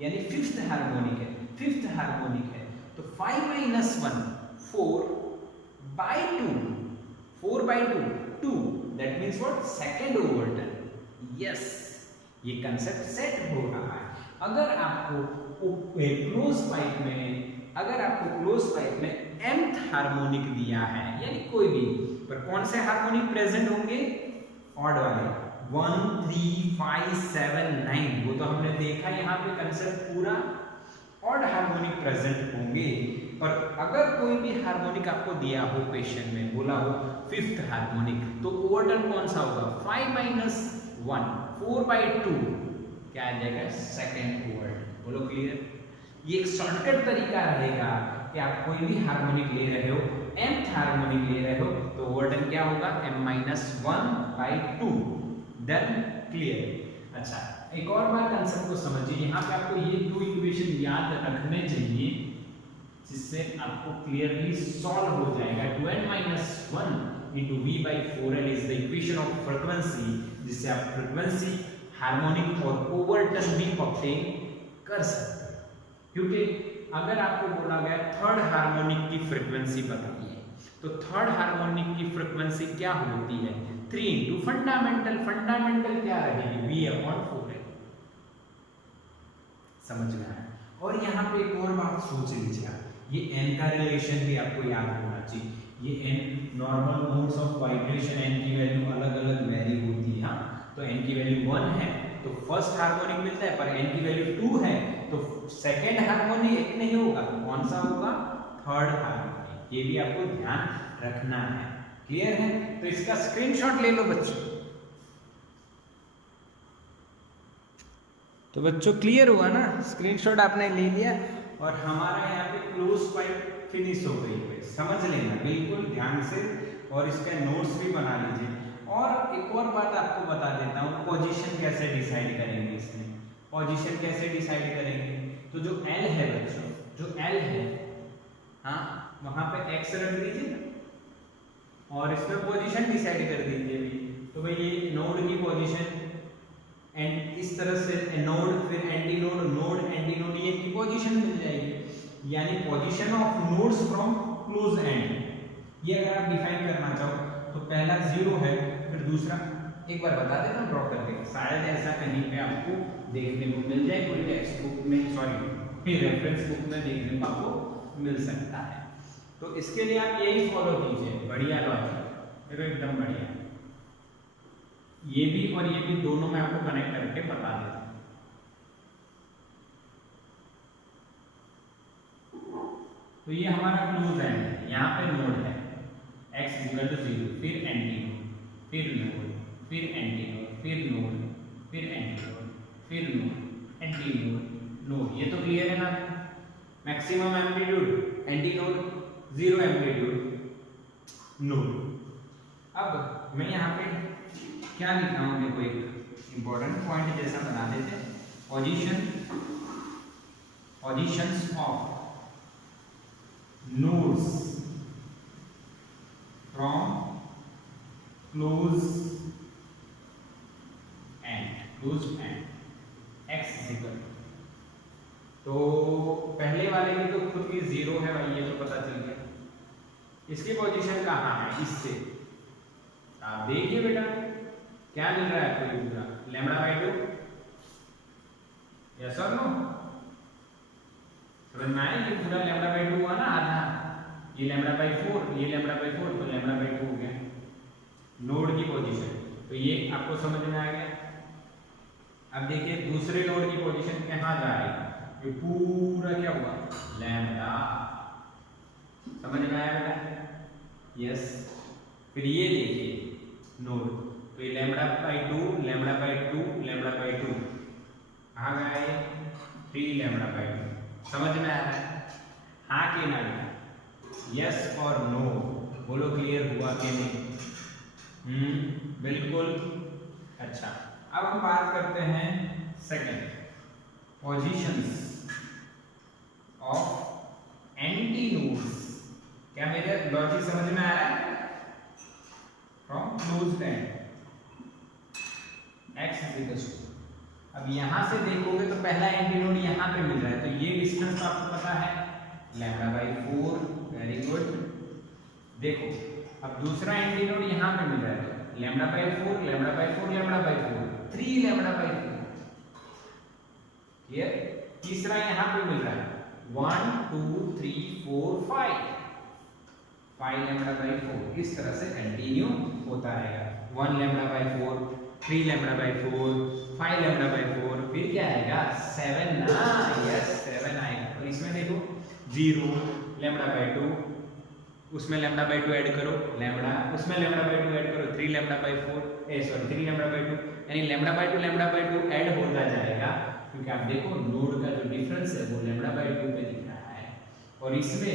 यानी फिफ्थ हार्मोनिक है, फिफ्थ हार्मोनिक है तो 5 - 1 4/2, 4/2 2, that means what? Second over turn. Yes, ये कंसेप्ट सेट हो रहा है। अगर आपको क्लोज पाइप में, अगर आपको क्लोज पाइप में mth हार्मोनिक दिया है यानी कोई भी, पर कौन से हार्मोनिक प्रेजेंट होंगे? ऑड वाले 1 3 5 7 9। वो तो हमने देखा यहाँ पे कंसेप्ट पूरा ऑड हार्मोनिक प्रेजेंट होंगे। पर अगर कोई भी हार्मोनिक आपको दिया हो क्वेश्चन में, बोला हो फिफ्थ हार्मोनिक, तो ओवरटर्न कौन सा होगा? 5 - 1 4/2 क्या आ जाएगा? Second overturn. बोलो क्लियर? ये एक शॉर्टकट तरीका रहेगा कि आप कोई भी हार्मोनिक ले रहे हो, mth हार्मोनिक ले रहे हो, तो ओवरटर्न क्या होगा? m-1/2। Then clear? अच्छा, एक और बार कंसेप्ट को समझिए। यहाँ पे आपको ये दो इक्वेशन याद रखने चाहिए जिससे आपको क्लियरली सॉल्व हो जाएगा। 2n-1 into v/4l is the equation of frequency, जिससे आप फ्रीक्वेंसी, हार्मोनिक और ओवरटर्न भी ऑब्टेन कर सकते हैं। क्योंकि अगर आपको बोला गया थर्ड हार्मोनिक की फ्रीक्वेंसी बताइए, तो थर्ड हार्मोनिक की फ्रीक्वेंसी क्या होती है? 3 into फंडामेंटल। फंडामेंटल क्या रहेगी? v/4l। समझ में आया? और यहाँ पे एक और बात सोच लीजिए आप, ये n का रिलेशन भी आपको याद होना चाहिए। ये n normal modes of vibration, n की वैल्यू अलग अलग वेरी होती है। हाँ, तो n की वैल्यू 1 है तो फर्स्ट हार्मोनिक मिलता है, पर n की वैल्यू 2 है तो सेकंड हार्मोनिक एक नहीं होगा, तो कौन सा होगा? Third harmonic. ये भी आपको ध्यान रखना है। क्लियर है? तो इसका स्क्रीनशॉट ले लो बच्चों। तो बच्चों क्लियर हुआ ना? स्क्रीनशॉट आपने ले लिया और हमारा यहाँ पे क्लोज पाइप फिनिश हो गई है। समझ लेना बिल्कुल ध्यान से और इसका नोट्स भी बना लीजिए। और एक और बात आपको बता देता हूँ, पोजीशन कैसे डिसाइड करेंगे इसमें। पोजीशन कैसे डिसाइड करेंगे? तो जो L है बच्चों, जो L है, हाँ, वहां पे x रख दीजिए ना और इसमें पोजीशन डिसाइड कर दीजिए भी। तो भाई ये नोड की पोजीशन एंड इस तरह से नोड, फिर anti node, node anti node, ये की पोजीशन मिल जाएगी। यानी position of nodes from close and. ये अगर आप डिफाइन करना चाहो तो पहला 0 है, फिर दूसरा, एक बार बता देता हूँ ड्रॉ करके, शायद ऐसा कहीं पे आपको देखने को मिल जाए, कोई टेक्स्ट बुक में, सॉरी फिर रेफरेंस बुक में देखने को आपको मिल सकता है। तो इसके लिए आप यही फॉलो कीजिए। बढ़िया लॉजिक, एकदम बढ़िया। ये भी और ये भी दोनों में आपको कनेक्ट करके बता देता हूं। तो ये हमारा क्लोज एंड है, यहाँ पे नोड है x = 0, फिर एंटी नोड, फिर नोड, फिर एंटी नोड, फिर नोड, फिर एंटी नोड, फिर नोड, एंटी नोड, नोड। ये तो क्लियर है ना? Maximum amplitude anti node, 0 amplitude node. अब मैं यहाँ पे क्या लिख रहा हूँ? देखो एक इंपॉर्टेंट पॉइंट जैसा बना देते हैं। Positions of nodes from close and x equal. तो पहले वाले की तो खुद की 0 है भाई, ये तो पता चल गया। इसकी पोजीशन कहाँ है? इससे आप देखिए बेटा क्या मिल रहा है आपको? ये पूरा λ/2, यस और नो? समझ में आया? ये पूरा λ/2 हुआ ना आधा, ये λ/4, ये λ/4, तो λ/2 हो गया नोड की पोजीशन। तो ये आपको समझ में आ गया। अब देखिए दूसरे नोड की पोजीशन कहाँ जा रही है? ये पूरा क्या हुआ? लैम्डा। समझ में आया बेटा? यस। फिर ये देखिए नोड, तो ये λ/2, λ/2, λ/2 आ गया ये 3 λ/2। समझ में आ रहा है? हाँ कि ना? यस और नो बोलो, क्लियर हुआ कि नहीं? बिल्कुल। अच्छा, अब हम बात करते हैं second, positions of anti nodes. क्या मेरे लॉजिक समझ में आ रहा है? From closed end x is, अब यहां से देखोगे तो पहला एंटी नोड यहां पे मिल रहा है, तो ये डिस्टेंस तो आपको पता है λ/4। Very good. देखो अब दूसरा एंटी नोड यहां पे मिल रहा है, तो λ/4 λ/4 λ/4 3 λ/4। क्लियर? तीसरा यहां पे मिल रहा है 1 2 3 4 5 λ/4। इस तरह से कंटिन्यू होता रहेगा। 1 λ/4 3 λ/4 5 λ/4, फिर क्या आएगा 7 ना, यस 7 आएगा। और इसमें देखो 0 λ/2, उसमें λ/2 ऐड करो, लैम्बडा उसमें λ/2 ऐड करो 3 λ/4 3 λ/2, यानी λ/2 ऐड होता जाएगा, क्योंकि आप देखो नोड का जो डिफरेंस है वो λ/2 पे दिख रहा है। और इसमें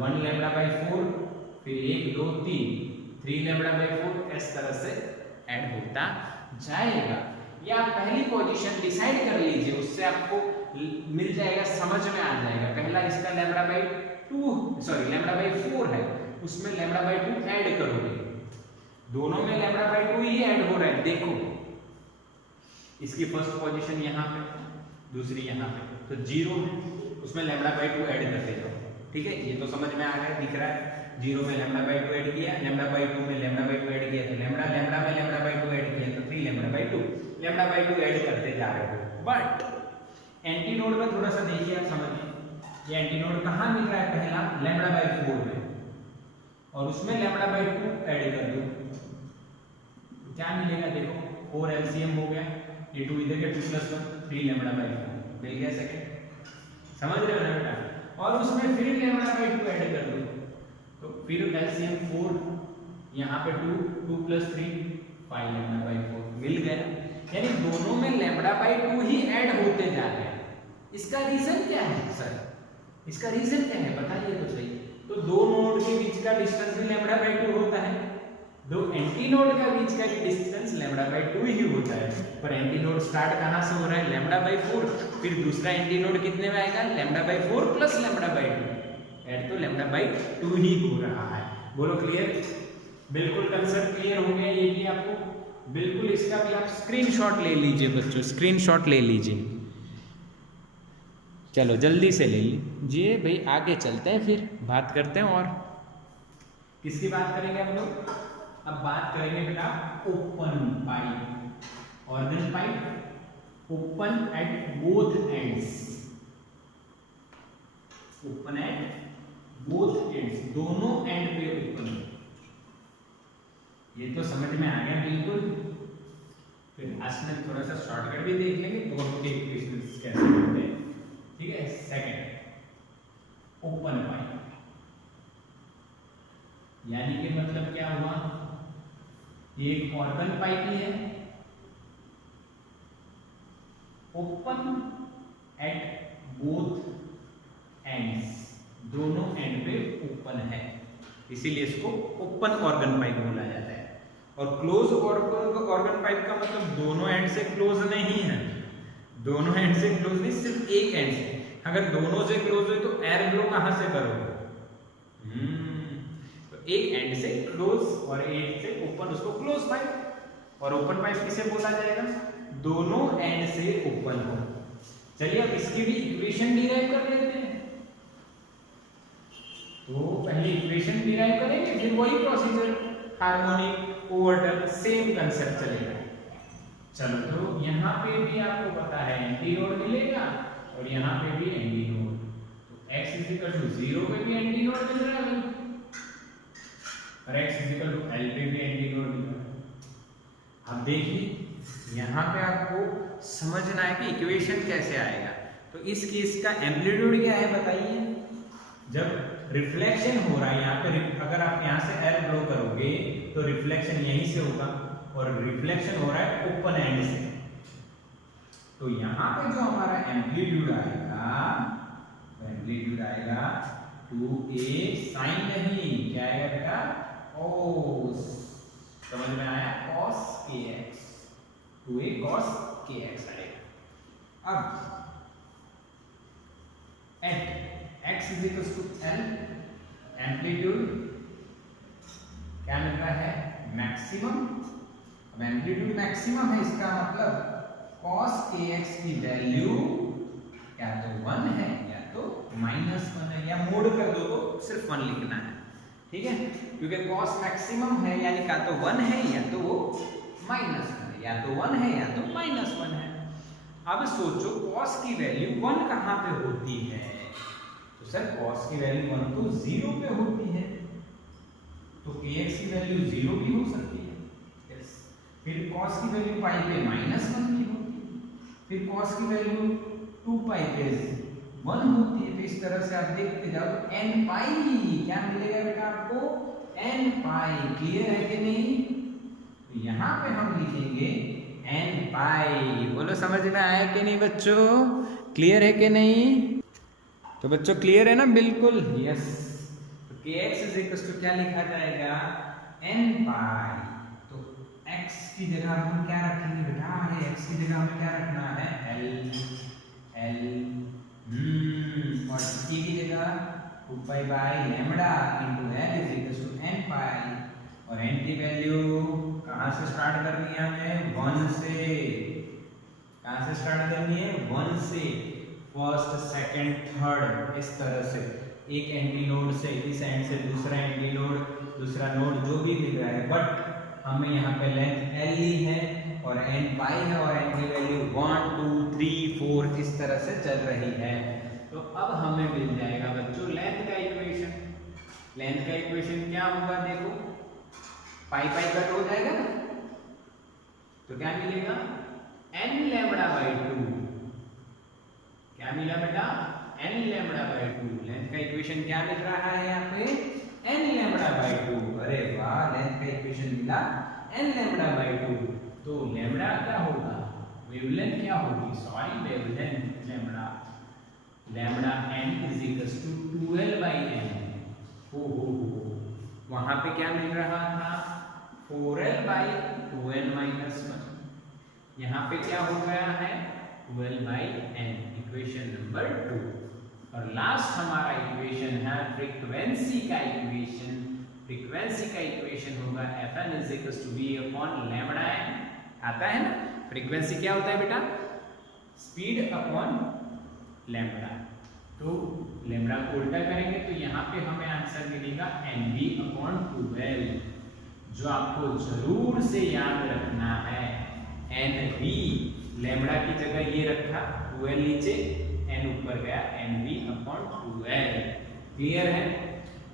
1 λ/4 फिर 1 2 3 λ/4 इस तरह से ऐड होता जाएगा। ये आप पहली पोजीशन डिसाइड कर लीजिए, उससे आपको मिल जाएगा, समझ में आ जाएगा। पहला इसका λ/4 है, उसमें λ/2 ऐड करोगे, दोनों में λ/2 ही ऐड हो रहा है। देखो इसकी फर्स्ट पोजीशन यहाँ पे, दूसरी यहाँ पे, तो 0 उसमें λ/2 ऐड करते जाओ। ठीक है, ये तो समझ में आ गया, दिख रहा है। 0 में λ/2 ऐड किया, λ/2 में λ/2 ऐड किया, तो लैम्बडा में λ/2 ऐड किया तो 3 λ/2 ऐड करते जा रहे हो। बट एंटीनोड में थोड़ा सा देखिए, आप समझिए, ये एंटीनोड कहाँ मिल रहा है? पहला λ/4 में, और उसमें λ/2 ऐड कर दो, क्या मिलेगा? देखो 4 LCM हो गया, ये 2 इधर के 2 + 1 3 λ/4 मिल गया सेकंड। समझ रहे हो ना बेटा? और उसमें फिर λ/2 ऐड कर दो, तो फिर LCM 4, यहाँ पे 2 + 3 5 λ/4 मिल गया। यानी दोनों में λ/2 ही ऐड होते जा रहे हैं। इसका रीजन क्या है सर? इसका रीजन क्या है बताइए तो सही। तो दो नोड के बीच का डिस्टेंस भी λ/2 होता है, दो एंटी नोड का बीच का डिस्टेंस λ/2 ही होता है। पर एंटी नोड स्टार्ट कहाँ से हो रहा है? λ/4, फिर दूसरा एंटी नोड कितने में आएगा? λ/4 + λ/2, ऐड तो λ/2 ही हो रहा है। बोलो क्लियर? बिल्कुल कंसेप्ट क्लियर हो गया ये भी आपको? बिल्कुल, इसका भी आप स्क्रीनशॉट ले लीजिए बच्चों, स्क्रीनशॉट ले लीजिए। चलो जल्दी से ले लीजिए भाई, आगे चलते हैं, फिर बात करते हैं। और किसकी बात करेंगे हम लोग? अब बात करेंगे बेटा open pipe, organ pipe open at both ends, open at both ends, दोनों एंड पे ओपन। ये तो समझ में आ गया बिल्कुल। फिर लास्ट में थोड़ा सा शॉर्टकट भी देख लेंगे, दोनों के इक्वेशंस कैसे होते हैं। ठीक है, सेकंड ओपन पाइप, यानी कि मतलब क्या हुआ? ये एक ऑर्गन पाइप ही है, ओपन एट बोथ एंड्स, दोनों एंड पे ओपन है, इसीलिए इसको ओपन ऑर्गन पाइप बोला जाता है। और क्लोज ऑर्गन पाइप का मतलब दोनों एंड से क्लोज नहीं है, दोनों एंड से क्लोज नहीं, सिर्फ एक एंड से। अगर दोनों से क्लोज है तो एयर ब्लो कहां से करोगे? तो एक एंड से क्लोज और एक से ओपन, उसको क्लोज पाइप। और ओपन पाइप किसे बोला जाएगा? दोनों एंड से ओपन हो। चलिए अब इसकी भी इक्वेशन डिराइव कर लेते हैं। तो पहले इक्वेशन डिराइव करेंगे, फिर वही procedure, harmonic overturn, same concept चलेगा। चलो, तो यहाँ पे भी आपको पता है एंटी नोड मिलेगा और यहाँ पे भी एंटी नोड, तो x = 0 पे भी एंटी नोड मिल रहा है और x = L पे भी एंटी नोड मिल रहा है। अब देखिए यहाँ पे आपको समझना है कि इक्वेशन कैसे आएगा। तो इस केस का एम्पलीट्यूड क्या है बताइए? जब रिफ्लेक्शन हो रहा है यहाँ पे, अगर आप यहाँ से एयर ब्लो करोगे तो रिफ्लेक्शन यहीं से होगा, और रिफ्लेक्शन हो रहा है ओपन एंड से, तो यहाँ पे जो हमारा एम्पलीट्यूड आएगा, एम्पलीट्यूड आएगा 2a sin, नहीं क्या आएगा बेटा? समझ में आया? cos kx 2a cos kx आएगा। अब at x is equal to l, amplitude क्या मिल रहा है? मैक्सिमम। अब एम्पलीट्यूड मैक्सिमम है, इसका मतलब cos kx की वैल्यू या तो 1 है या तो -1 है, या मोड कर दो तो सिर्फ 1 लिखना है, ठीक है? क्योंकि cos मैक्सिमम है यानी का तो 1 है या तो वो -1 है, या तो 1 है या तो -1 है। अब सोचो cos की वैल्यू 1 कहाँ पे होती है? तो सर cos की वैल्यू 1 तो 0 पे होती है, तो kx की वैल्यू 0 भी हो सकती है। यस। फिर cos की वैल्यू पाई पे -1 भी होती है, फिर cos की वैल्यू 2 पाई पे 1 होती है। तो इस तरह से आप देखते जाओ तो n पाई क्या मिलेगा बेटा आपको? n पाई। क्लियर है कि नहीं? तो यहाँ पे हम लिखेंगे n पाई। बोलो समझ में आया कि नहीं बच्चों? क्लियर है कि नहीं? तो बच्चों क्लियर है ना? बिल्कुल यस। तो kx इज इक्वल टू क्या लिखा जाएगा? n पाई। तो x की जगह हम क्या रखेंगे बेटा? अरे x की जगह हमें क्या रखना है? l और t की जगह 2 pi by lambda into l is equal to n pi. और n की वैल्यू कहाँ से स्टार्ट करनी है हमें? 1 से। कहाँ से स्टार्ट करनी है? 1 से। फर्स्ट, सेकंड, थर्ड, इस तरह से एक एंटी नोड से इस एंड से दूसरा एंटी नोड, दूसरा नोड जो भी मिल रहा है, बट हमें यहाँ पे लेंथ l ली है और n पाई है और n की वैल्यू 1 2 3 4 इस तरह से चल रही है। तो अब हमें मिल जाएगा बच्चों लेंथ का इक्वेशन। लेंथ का इक्वेशन क्या होगा? देखो पाई पाई कट हो जाएगा ना, तो क्या मिलेगा? n lambda by 2। क्या मिला बेटा? n lambda by 2। लेंथ का इक्वेशन क्या मिल रहा है यहाँ पे? n lambda by 2। अरे वाह, लेंथ का इक्वेशन मिला n लैम्डा बाई 2। तो लैम्डा क्या होगा? वेवलेंथ क्या होगी? Sorry, wavelength lambda. Lambda n is equal to 12 by n। हो वहां पे क्या मिल रहा था? 4l by 2n minus 1। यहाँ पे क्या हो गया है? 12 बाई n, इक्वेशन नंबर 2। और लास्ट हमारा इक्वेशन है फ्रीक्वेंसी का इक्वेशन। फ्रीक्वेंसी का इक्वेशन होगा Fn is equal to v upon lambda n। आता है ना? फ्रीक्वेंसी क्या होता है बेटा? Speed upon lambda. तो लैम्डा को उल्टा करेंगे तो यहाँ पे हमें आंसर मिलेगा nv अपॉन 12। जो आपको जरूर से याद रखना है, nv लैम्डा की जगह ये रखा, 12 नीचे n ऊपर गया, nv अपॉन 12। क्लियर है?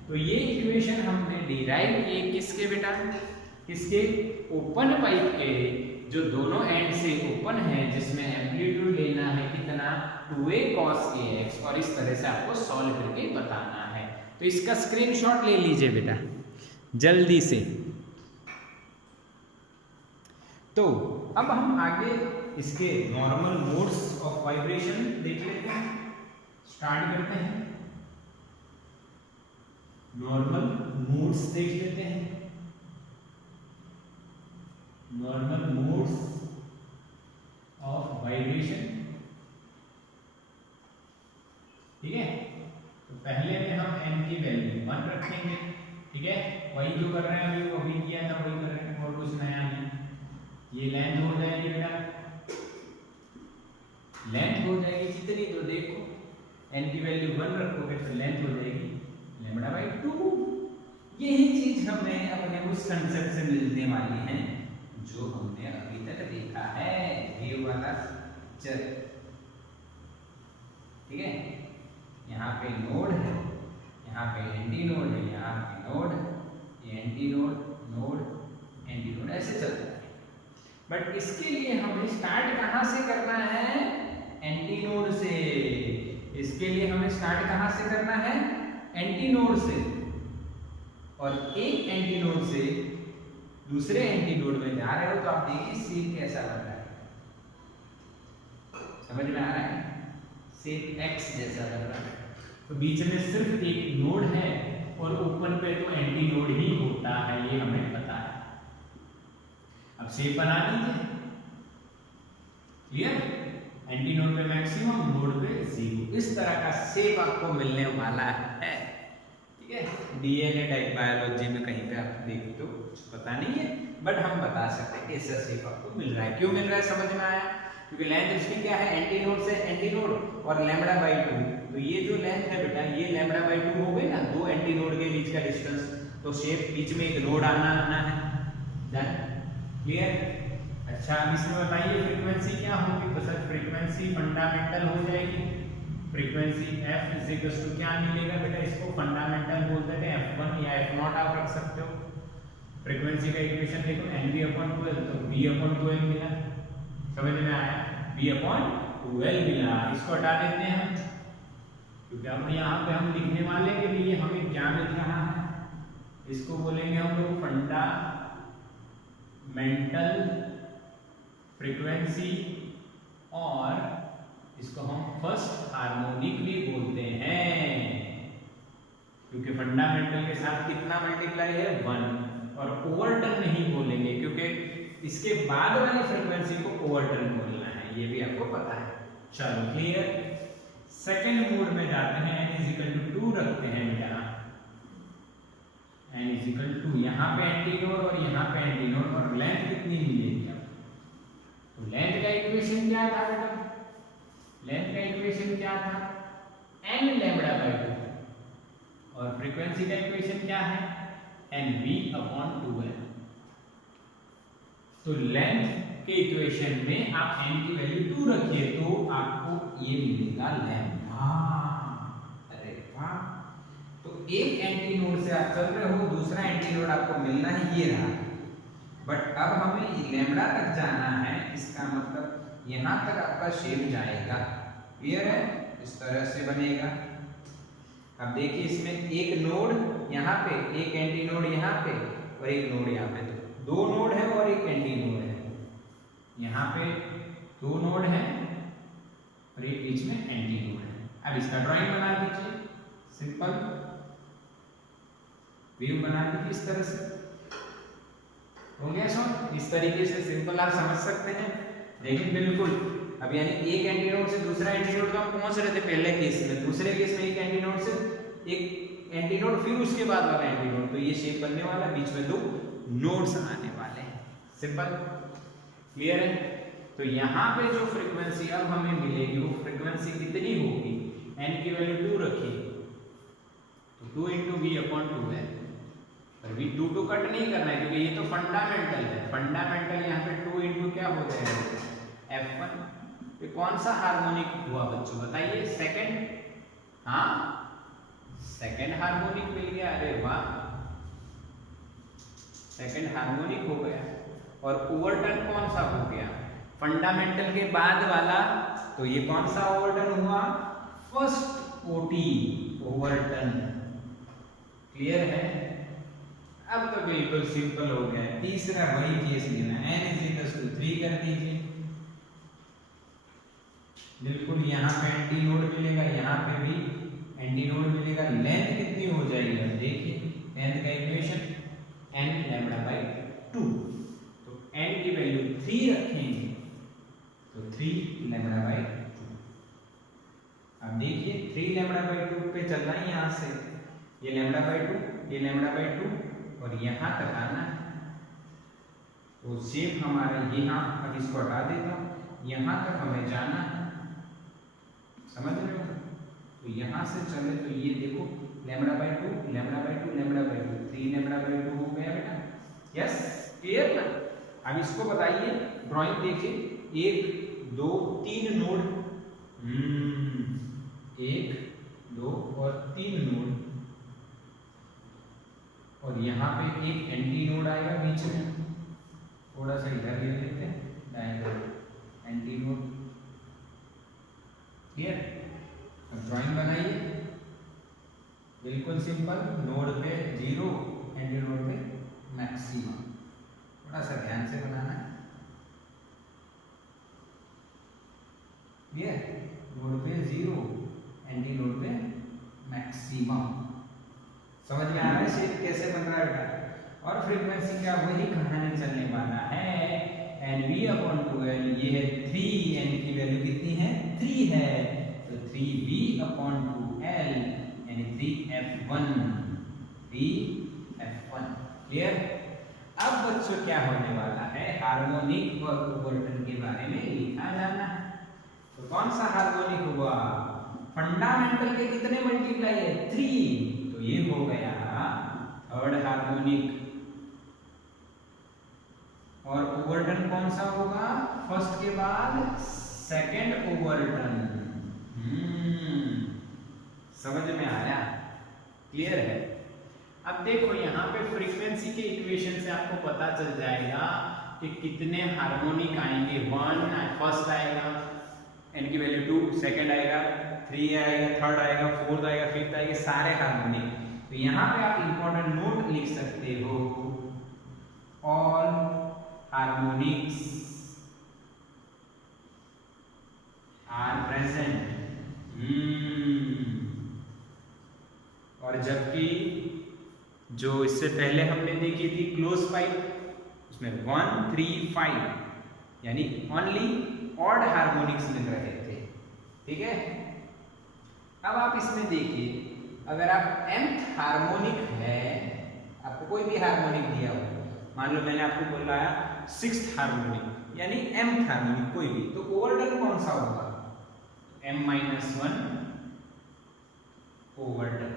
तो ये इक्वेशन हमने डिराइव किए किसके बेटा? किसके? ओपन पाइप के, जो दोनों एंड से ओपन है, जिसमें एम्पलीट्यूड लेना है कितना? 2a cos kx, और इस तरह से आपको सॉल्व करके बताना है। तो इसका स्क्रीनशॉट ले लीजिए बेटा जल्दी से। तो अब हम आगे इसके नॉर्मल मोड्स ऑफ वाइब्रेशन देख लेते हैं। स्टार्ट करते हैं, नॉर्मल मोड्स देख लेते हैं। नॉर्मल मोड्स ऑफ वाइब्रेशन, ठीक है? तो पहले में हम n की वैल्यू 1 रखेंगे, ठीक है? वही जो कर रहे हैं अभी, वो अभी किया था वही कर रहे हैं, और कुछ नया नहीं। ये लेंथ हो जाएगी बेटा, लेंथ हो जाएगी कितनी? तो देखो n की वैल्यू 1 रखोगे तो लेंथ हो जाएगी लैम्डा बाई 2। यही चीज हमें अपने उस कंसेप्ट से मिलने वाली है जो हमने अभी तक देखा है, वेव वाला पिक्चर, ठीक है? यहाँ पे नोड है, यहाँ पे एंटी नोड है, यहाँ पे नोड, ये anti node, node, anti node, ऐसे चलता है। बट इसके लिए हमें स्टार्ट कहाँ से करना है? एंटी नोड से। इसके लिए हमें स्टार्ट कहाँ से करना है? एंटी नोड से। और एक एंटी नोड से दूसरे एंटी नोड में जा रहे हो तो आप देखिए शेप कैसा बन रहा है, समझ में आ रहा है? शेप एक्स जैसा बन रहा है। तो बीच में सिर्फ एक नोड है और ओपन पे तो एंटी नोड ही होता है, ये हमें पता है। अब शेप बना दीजिए, क्लियर। एंटी नोड पे मैक्सिमम, नोड पे जीरो, इस तरह का शेप आपको मिलने वाला है, ठीक है। डीएनए टाइप बायोलॉजी में कहीं पे आप देख तो कुछ पता नहीं है, बट हम बता सकते हैं कि ऐसा शेप आपको मिल रहा है। क्यों मिल रहा है समझ में आया? क्योंकि लेंथ इसकी क्या है, एंटी नोड से एंटी नोड और लैम्बडा बाई 2, तो ये जो लेंथ है बेटा ये लैम्बडा बाई 2 हो गई ना, दो एंटी नोड के बीच का डिस्टेंस, तो शेप बीच में एक नोड आना है, डन, क्लियर। अच्छा अब इसमें बताइए फ्रीक्वेंसी क्या होगी, तो सर फ्रीक्वेंसी फंडामेंटल हो जाएगी, frequency f is equal to क्या मिलेगा बेटा, इसको फंडामेंटल बोलते हैं, f1 या f0 आप रख सकते हो। फ्रीक्वेंसी का इक्वेशन देखो NV/12, तो V/12 मिला, समझ में आया, V/12 मिला। इसको हटा देते हैं हम, क्योंकि अब यहाँ पे हम लिखने वाले के लिए हमें क्या मिल रहा है, इसको बोलेंगे हम लोग फंडामेंटल फ्रीक्वेंसी, और इसको हम फर्स्ट हार्मोनिक भी बोलते हैं, क्योंकि फंडामेंटल के साथ कितना मल्टीप्लाई है 1, और ओवरटर्न नहीं बोलेंगे क्योंकि इसके बाद वाली फ्रीक्वेंसी को ओवरटर्न बोलना है, ये भी आपको पता है। चलो क्लियर। सेकेंड मोड में जाते हैं, n = 2 रखते हैं बेटा, n = 2, यहाँ पे एंटी नोड और यहाँ पे एंटी नोड, और लेंथ कितनी मिलेगी, तो लेंथ का इक्वेशन क्या था बेटा, लेंथ का इक्वेशन क्या था, n λ/2, और फ्रीक्वेंसी का इक्वेशन क्या है, NV/2l। तो लेंथ के इक्वेशन में आप n की वैल्यू 2 रखिए तो आपको ये मिलेगा लैम्बडा। अरे वाह, तो एक एंटी नोड से आप चल रहे हो, दूसरा एंटी नोड आपको मिलना है, ये रहा, बट अब हमें लैम्बडा तक जाना है, इसका मतलब यहां तक आपका शेप जाएगा, क्लियर है, इस तरह से बनेगा। अब देखिए इसमें एक नोड यहाँ पे, एक एंटी नोड यहाँ पे और एक नोड यहाँ पे, तो दो नोड है और एक एंटी नोड है, यहाँ पे दो नोड है और एक बीच में एंटी नोड है। अब इसका ड्राइंग बना दीजिए, सिंपल वेव बना दीजिए इस तरह से, हो गया सर। इस तरीके से सिंपल आप समझ सकते हैं, लेकिन बिल्कुल अब यानी एक एंटी नोड से दूसरा एंटी नोड तक पहुंच रहे थे पहले केस में, दूसरे केस में एक एंटी नोड से एक एंटी नोड, फिर उसके बाद वाला एंटी नोड, तो ये शेप बनने वाला, बीच में दो नोड्स आने वाले हैं, सिंपल, क्लियर है। तो यहाँ पे जो फ्रीक्वेंसी अब हमें मिलेगी वो फ्रीक्वेंसी कितनी होगी, n की वैल्यू 2 रखिए, तो 2 × V/2l, और V2 कट नहीं करना है क्योंकि ये तो फंडामेंटल है, फंडामेंटल यहाँ पे 2 × क्या हो जाएगा f1। ये कौन सा हार्मोनिक हुआ बच्चों बताइए, सेकंड, हाँ सेकंड हार्मोनिक मिल गया, अरे वाह, सेकंड हार्मोनिक हो गया। और ओवरटर्न कौन सा हो गया, फंडामेंटल के बाद वाला, तो ये कौन सा ओवरटर्न हुआ, फर्स्ट ओटी ओवरटर्न, क्लियर है। अब तो बिल्कुल सिंपल हो गया, तीसरा वही केस लेना, n = 3 कर दीजिए, बिल्कुल यहाँ पे एंटी नोड मिलेगा, यहाँ पे भी एंटी नोड मिलेगा, लेंथ कितनी हो जाएगी देखिए, लेंथ का इक्वेशन n λ/2, तो n की वैल्यू 3 रखेंगे तो 3 λ/2। अब देखिए 3 λ/2 पे चलना है, यहाँ से ये λ/2, ये λ/2 और यहाँ तक आना है, तो शेप हमारा यहाँ, अब इसको हटा देता हूँ, यहाँ तक हमें जाना है, समझ रहे हो। तो यहाँ से चले तो ये देखो λ/2 λ/2 λ/2, 3 λ/2 हो गया बेटा, यस क्लियर ना। अब इसको बताइए, ड्राइंग देखिए, 1 2 3 नोड, 1 2 और 3 नोड, और यहाँ पे एक एंटी नोड आएगा बीच में, थोड़ा सा इधर ले लेते हैं, diagonal anti node, clear. Drawing बनाइए, बिल्कुल सिंपल, नोड पे 0, एंटी नोड पे मैक्सिमम, थोड़ा सा ध्यान से बनाना है, क्लियर, नोड पे 0, एंटी नोड पे मैक्सिमम, समझ में आ रहा है शेप कैसे बन रहा है बेटा। और फ्रीक्वेंसी का वही कहानी चलने वाला है NV/2L, ये है 3, n की वैल्यू कितनी है 3 है, तो 3V/2L यानी 3F1, 3F1। क्लियर। अब बच्चों क्या होने वाला है, हार्मोनिक और ओवरटन के बारे में लिखा जाना है। तो कौन सा हार्मोनिक हुआ, फंडामेंटल के कितने मल्टीप्लाई है 3, तो ये हो गया थर्ड हार्मोनिक। और ओवरटन कौन सा होगा, फर्स्ट के बाद सेकंड ओवरटन। समझ में आया, क्लियर है। अब देखो यहाँ पे फ्रीक्वेंसी के इक्वेशन से आपको पता चल जाएगा कि कितने हार्मोनिक आएंगे। 1 फर्स्ट आएगा, n की वैल्यू 2, सेकंड आएगा 3 आएगा, थर्ड आएगा, फोर्थ आएगा, फिफ्थ आएगा, सारे हार्मोनिक। तो यहाँ पे आप इंपॉर्टेंट नोट लिख सकते हो, ऑल हार्मोनिक्स आर प्रेजेंट। और जबकि जो इससे पहले हमने देखी थी क्लोज पाइप, उसमें 1 3 5 यानी ओनली ऑड हार्मोनिक्स मिल रहे थे। ठीक है। अब आप इसमें देखिए, अगर आप nth हार्मोनिक है, आपको कोई भी हार्मोनिक दिया हो, मान लो मैंने आपको बोला 6th हार्मोनिक यानी mth हार्मोनिक कोई भी, तो ओवरटन कौन सा होगा, m-1 ओवरटन।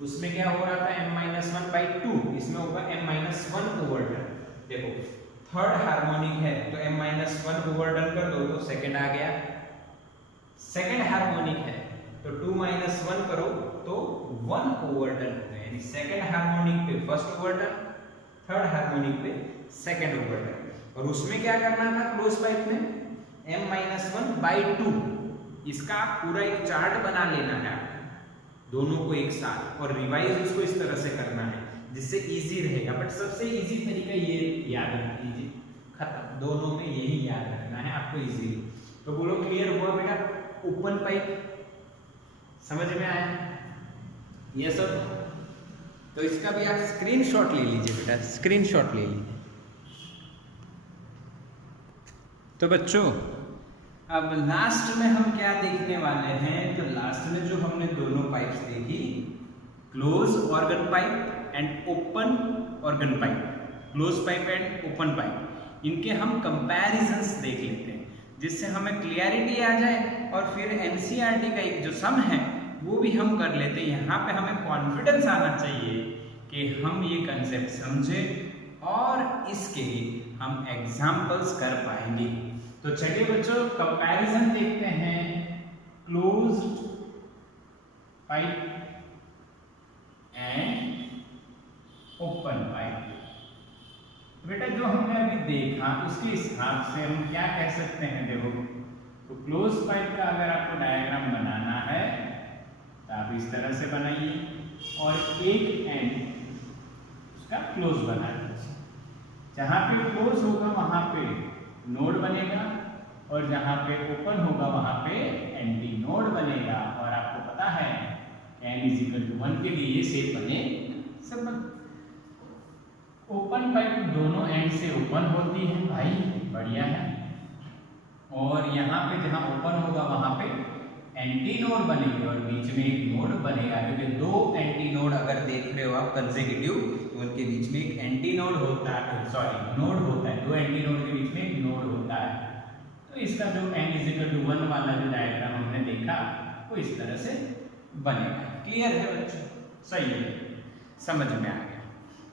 उसमें क्या हो रहा था m-1/2, इसमें होगा m-1 ओवरटन। देखो थर्ड हार्मोनिक है तो m-1 ओवरटन कर दो तो सेकंड आ गया। सेकंड हार्मोनिक है तो 2-1 करो तो 1 ओवरटन हो गया, यानी सेकंड हार्मोनिक पे फर्स्ट ओवरटन, थर्ड हार्मोनिक पे सेकंड ओवरटन। और उसमें क्या करना था क्लोज पाइप में, m-1/2, इसका आप पूरा एक चार्ट बना लेना है दोनों को एक साथ, और रिवाइज उसको इस तरह से करना है जिससे इजी रहेगा। बट सबसे इजी तरीका ये याद रख लीजिए, खत्म, दोनों में यही याद रखना है आपको इजीली। तो बोलो क्लियर हुआ बेटा, ओपन पाइप समझ में आया ये सब। तो इसका भी आप स्क्रीनशॉट ले लीजिए बेटा, स्क्रीनशॉट ले लीजिए। तो बच्चों अब लास्ट में हम क्या देखने वाले हैं, तो लास्ट में जो हमने दोनों पाइप्स देखी, close organ pipe and open organ pipe, close pipe and open pipe, इनके हम कंपैरिजंस देख लेते हैं जिससे हमें क्लियरिटी आ जाए, और फिर एनसीईआरटी का एक जो सम है वो भी हम कर लेते हैं। यहाँ पे हमें कॉन्फिडेंस आना चाहिए कि हम ये कंसेप्ट समझे और इसके हम एग्जाम्पल्स कर पाएंगे। तो चलिए बच्चों कंपैरिजन देखते हैं, closed pipe and open pipe. बेटा जो हमने अभी देखा उसके हिसाब से हम क्या कह सकते हैं, देखो तो क्लोज पाइप का अगर आपको डायग्राम बनाना है तो आप इस तरह से बनाइए, और एक एंड उसका क्लोज बना दीजिए। जहां पे क्लोज होगा वहां पे नोड बनेगा, और जहां पे ओपन होगा वहां पे एंटी नोड बनेगा। और आपको पता है n=1 के लिए ये शेप बने सब। ओपन पाइप दोनों एंड से ओपन होती है भाई, बढ़िया है। और यहाँ पे जहाँ ओपन होगा वहां पे एंटी नोड बनेंगे और बीच में एक नोड बनेगा, क्योंकि दो एंटी नोड अगर देख रहे हो आप कंसेक्यूटिव, तो उनके बीच में एक एंटी नोड होता है, सॉरी नोड होता है, दो एंटी नोड के बीच में एक नोड होता है। तो इसका जो n=1 वाला जो डायग्राम हमने देखा वो इस तरह से बनेगा। क्लियर है बच्चों, सही है, समझ में आ गया।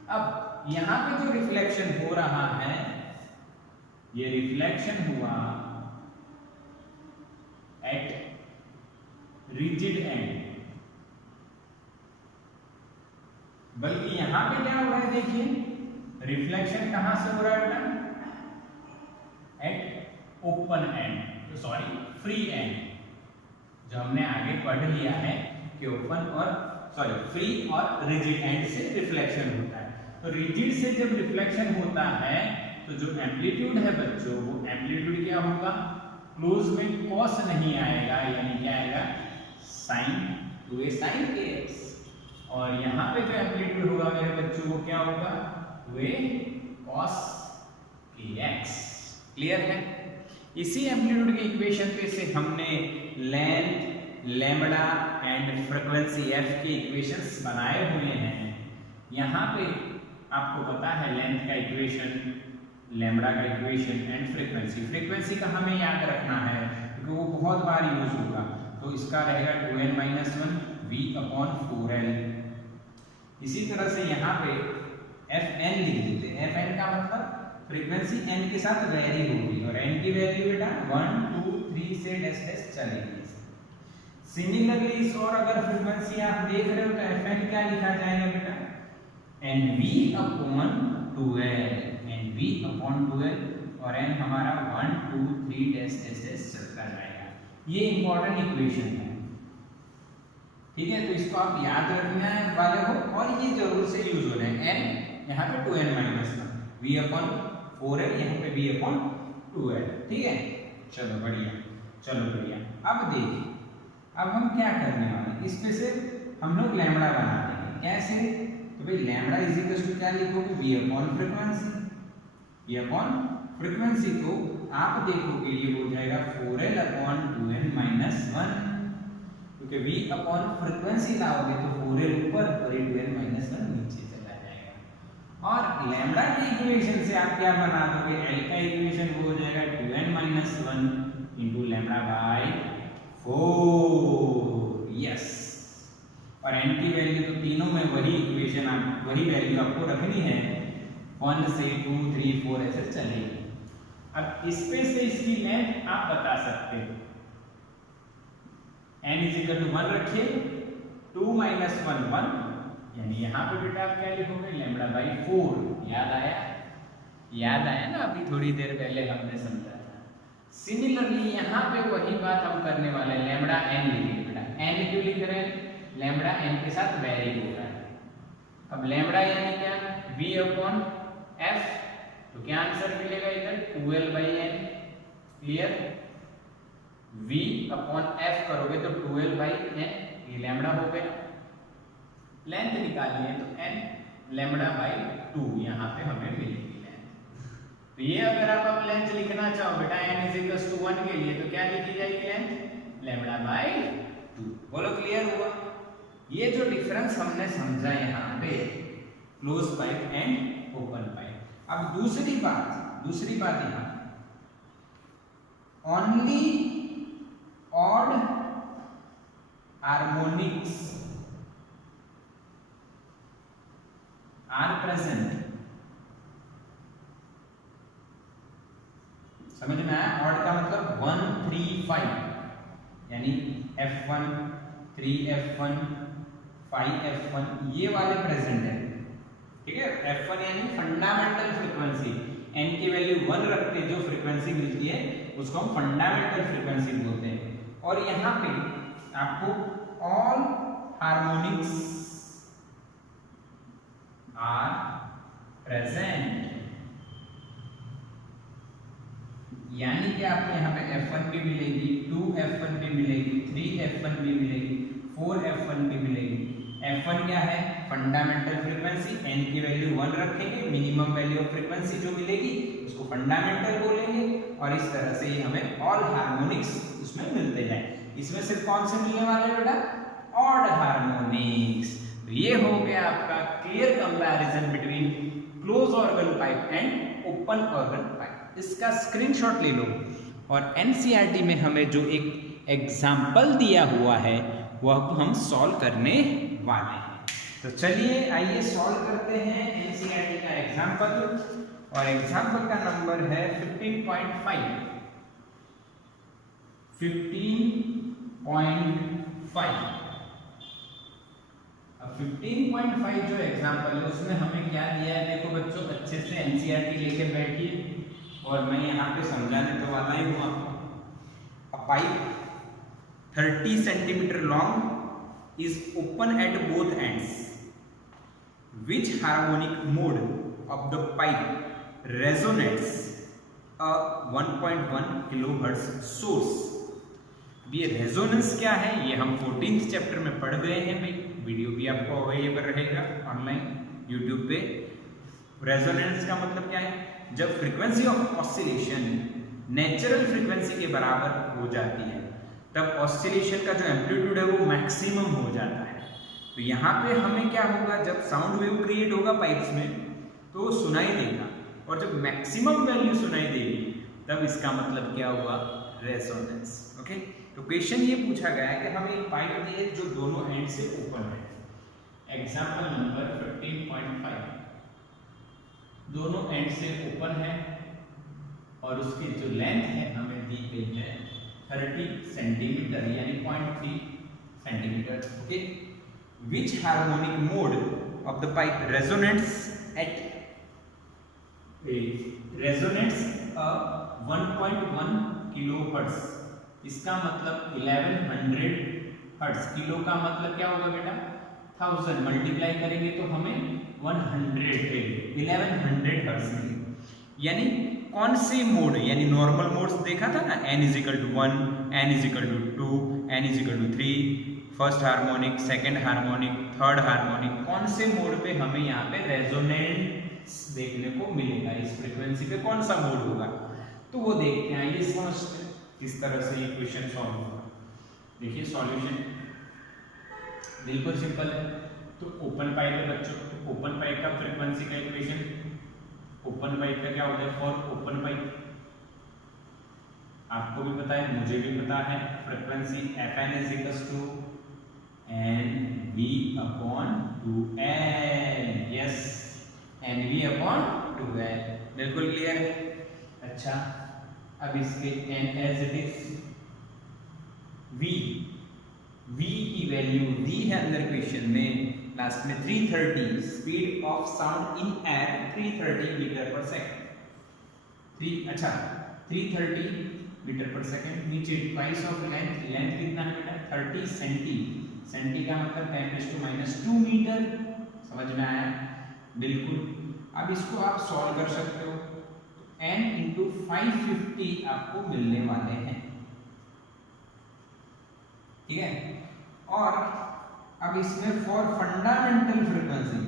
अब यहाँ पे जो रिफ्लेक्शन हो रहा है, ये रिफ्लेक्शन हुआ एट रिजिड एंड, बल्कि यहां पे क्या हो रहा है देखिए, रिफ्लेक्शन कहां से हो रहा है बेटा, eight open and, sorry free and. जो हमने आगे पढ़ लिया है कि ओपन और सॉरी फ्री और रिजिड एंड से रिफ्लेक्शन होता है। तो रिजिड से जब रिफ्लेक्शन होता है तो जो एम्पलीट्यूड है बच्चों, वो एम्पलीट्यूड क्या होगा, क्लोज में कॉस नहीं आएगा, यानी क्या आएगा साइन 2a sin kx, और यहाँ पे जो एम्पलीट्यूड होगा मेरे बच्चों वो क्या होगा, 2a cos kx। क्लियर है? इसी एम्पलीट्यूड की इक्वेशन पे से हमने length, lambda and frequency f के इक्वेशंस बनाए हुए हैं। यहाँ पे आपको पता है लेंथ का इक्वेशन, लैम्बडा का इक्वेशन एंड फ्रीक्वेंसी का हमें याद रखना है क्योंकि वो बहुत बार यूज होगा। तो इसका रहेगा 2n - 1 v/4l। इसी तरह से यहाँ पे fn लिख देते हैं। fn का मतलब फ्रीक्वेंसी n के साथ वेरी होगी और n की वैल्यू बेटा 1 2 3 से डैश डैश चलेगी। सिमिलरली इस और अगर फ्रीक्वेंसी आप देख रहे हो तो fn क्या लिखा जाएगा बेटा, nv/2l, nv/2l और n हमारा 1 2 3 डैश डैश डैश चलता जाएगा। ये इंपॉर्टेंट इक्वेशन है, ठीक है? तो इसको आप याद रखने वाले हो और ये जरूर से यूज हो रहे हैं। n यहाँ पे 2n - 1, v/4l यहाँ पे v/2l। ठीक है, चलो बढ़िया, चलो बढ़िया। अब देखिए, अब हम क्या करने वाले हैं, इस पे से हम लोग लैम्बडा बना देंगे। कैसे? तो भाई लैम्बडा इज इक्वल टू क्या लिखोगे, v/फ्रीक्वेंसी। v/फ्रीक्वेंसी को आप देखोगे ये हो जाएगा 4l/2n - 1, क्योंकि v/फ्रीक्वेंसी लाओगे तो 4l ऊपर और 2n - 1 नीचे चला जाएगा। और लैम्बडा की इक्वेशन से आप क्या बना दोगे, l का इक्वेशन वो हो जाएगा 2n - 1 इंटू λ/4। यस, और n की वैल्यू तो तीनों में वही इक्वेशन आप वही वैल्यू आपको रखनी है, 1 से 2 3 4 ऐसे चलेगी। अब इस पे से इसकी लेंथ आप बता सकते हो, n = 1 रखिए, 2 - 1 1, यानी यहाँ पे बेटा आप क्या लिखोगे, λ/4। याद आया ना, अभी थोड़ी देर पहले हमने समझा था। सिमिलरली यहाँ पे वही बात हम करने वाले हैं, लैम्बडा n लिखेंगे बेटा। n क्यों लिख रहे हैं, लैम्बडा n के साथ वेरी हो रहा है। अब लैम्बडा यानी क्या, v/f, तो क्या आंसर मिलेगा इधर, 2l/n। क्लियर? v/f करोगे तो 2l/n, ये लैम्बडा हो गया। लेंथ निकालनी है तो n λ/2 यहाँ पे हमें मिलेगी लेंथ। तो ये अगर आप अब लेंथ लिखना चाहो बेटा n = 1 के लिए तो क्या लिखी जाएगी लेंथ, λ/2। बोलो क्लियर हुआ? ये जो डिफरेंस हमने समझा यहाँ पे, close pipe and open pipe. अब दूसरी बात यहाँ, only odd harmonics are present. समझ में आया? ऑड का मतलब 1 3 5, यानी f1 3f1 5f1 ये वाले प्रेजेंट है। ठीक है, f1 यानी फंडामेंटल फ्रीक्वेंसी, n की वैल्यू 1 रखते जो फ्रीक्वेंसी मिलती है उसको हम फंडामेंटल फ्रीक्वेंसी बोलते हैं। और यहाँ पे आपको ऑल हार्मोनिक्स आर प्रेजेंट, यानी कि आपको यहाँ पे f1 भी मिलेगी, 2f1 भी मिलेगी, 3f1 भी मिलेगी, 4f1 भी मिलेगी। f1 क्या है, फंडामेंटल फ्रीक्वेंसी, n की वैल्यू 1 रखेंगे, मिनिमम वैल्यू ऑफ फ्रीक्वेंसी जो मिलेगी उसको फंडामेंटल बोलेंगे। और इस तरह से ये हमें ऑल हार्मोनिक्स उसमें मिलते हैं। इसमें सिर्फ कौन से मिलने वाले बेटा, ऑड हार्मोनिक्स। तो ये हो गया आपका clear comparison between close organ pipe and open organ pipe. इसका स्क्रीनशॉट ले लो और एनसीईआरटी में हमें जो एक एग्जाम्पल दिया हुआ है वह हम सॉल्व करने वाले हैं। तो चलिए आइए सॉल्व करते हैं एनसीईआरटी का एग्जाम्पल, और एग्जाम्पल का नंबर है 15.5। 15.5। अब 15.5 जो एग्जाम्पल है उसमें हमें क्या दिया है, देखो बच्चों अच्छे से एनसीईआरटी लेके बैठिए और मैं यहाँ पे समझाने तो वाला ही हूँ आपको। अ pipe 30 centimetre long is open at both ends. Which harmonic mode of the pipe resonates a 1.1 kilohertz source. ये रेजोनेंस क्या है ये हम 14th चैप्टर में पढ़ गए हैं भाई। वीडियो भी आपको अवेलेबल रहेगा ऑनलाइन यूट्यूब पे। रेजोनेंस का मतलब क्या है? जब frequency of oscillation natural frequency के बराबर हो जाती है तब ऑसिलेशन का जो एम्पलीट्यूड है वो मैक्सिमम हो जाता है। तो यहाँ पे हमें क्या होगा, जब साउंड वेव क्रिएट होगा पाइप्स में तो सुनाई देगा, और जब मैक्सिमम वैल्यू सुनाई देगी तब इसका मतलब क्या हुआ? रेजोनेंस। ओके, तो क्वेश्चन ये पूछा गया है कि हमें एक पाइप दी है जो दोनों एंड से ओपन है। एग्जाम्पल नंबर 15.5, दोनों एंड से ओपन है और उसकी जो लेंथ है हमें दी गई है 30 सेंटीमीटर यानी 0.3 centimetre. Okay, which harmonic mode of the pipe resonates at resonates 1.1 kilo hertz. इसका मतलब 1100 हर्ट्ज। किलो का मतलब क्या होगा बेटा? 1000 मल्टीप्लाई करेंगे तो हमें 1100 हर्ट्ज मिलेगा। यानी कौन से मोड, यानी नॉर्मल मोड्स देखा था ना, n = 1, n = 2, n = 3, first harmonic, second harmonic, third harmonic, कौन से मोड पे हमें यहाँ पे रेजोनेंस देखने को मिलेगा, इस फ्रीक्वेंसी पे कौन सा मोड होगा, तो वो देखते हैं। ये समझते हैं किस तरह से ये क्वेश्चन सॉल्व होगा। देखिए सॉल्यूशन बिल्कुल सिंपल है। तो ओपन पाइप है बच्चों, ओपन पाइप का फ्रीक्वेंसी का इक्वेशन, ओपन पाइप का क्या होता है? फॉर ओपन पाइप आपको भी पता है, मुझे भी पता है, frequency Fn = Nv/2n। Yes, Nv/2n, बिल्कुल क्लियर है। अच्छा, अब इसके n as it is v की वैल्यू दी है अंदर क्वेश्चन में, लास्ट में 330, speed of sound in air 330 metre per second. 330 metre per second. नीचे ट्वाइस ऑफ लेंथ, लेंथ कितना है बेटा? 30 सेंटी, सेंटी का मतलब 10⁻² मीटर। समझ में आया? बिल्कुल। अब इसको आप सॉल्व कर सकते हो, n × 550 आपको मिलने वाले हैं, ठीक है। और अब इसमें फॉर फंडामेंटल फ्रीक्वेंसी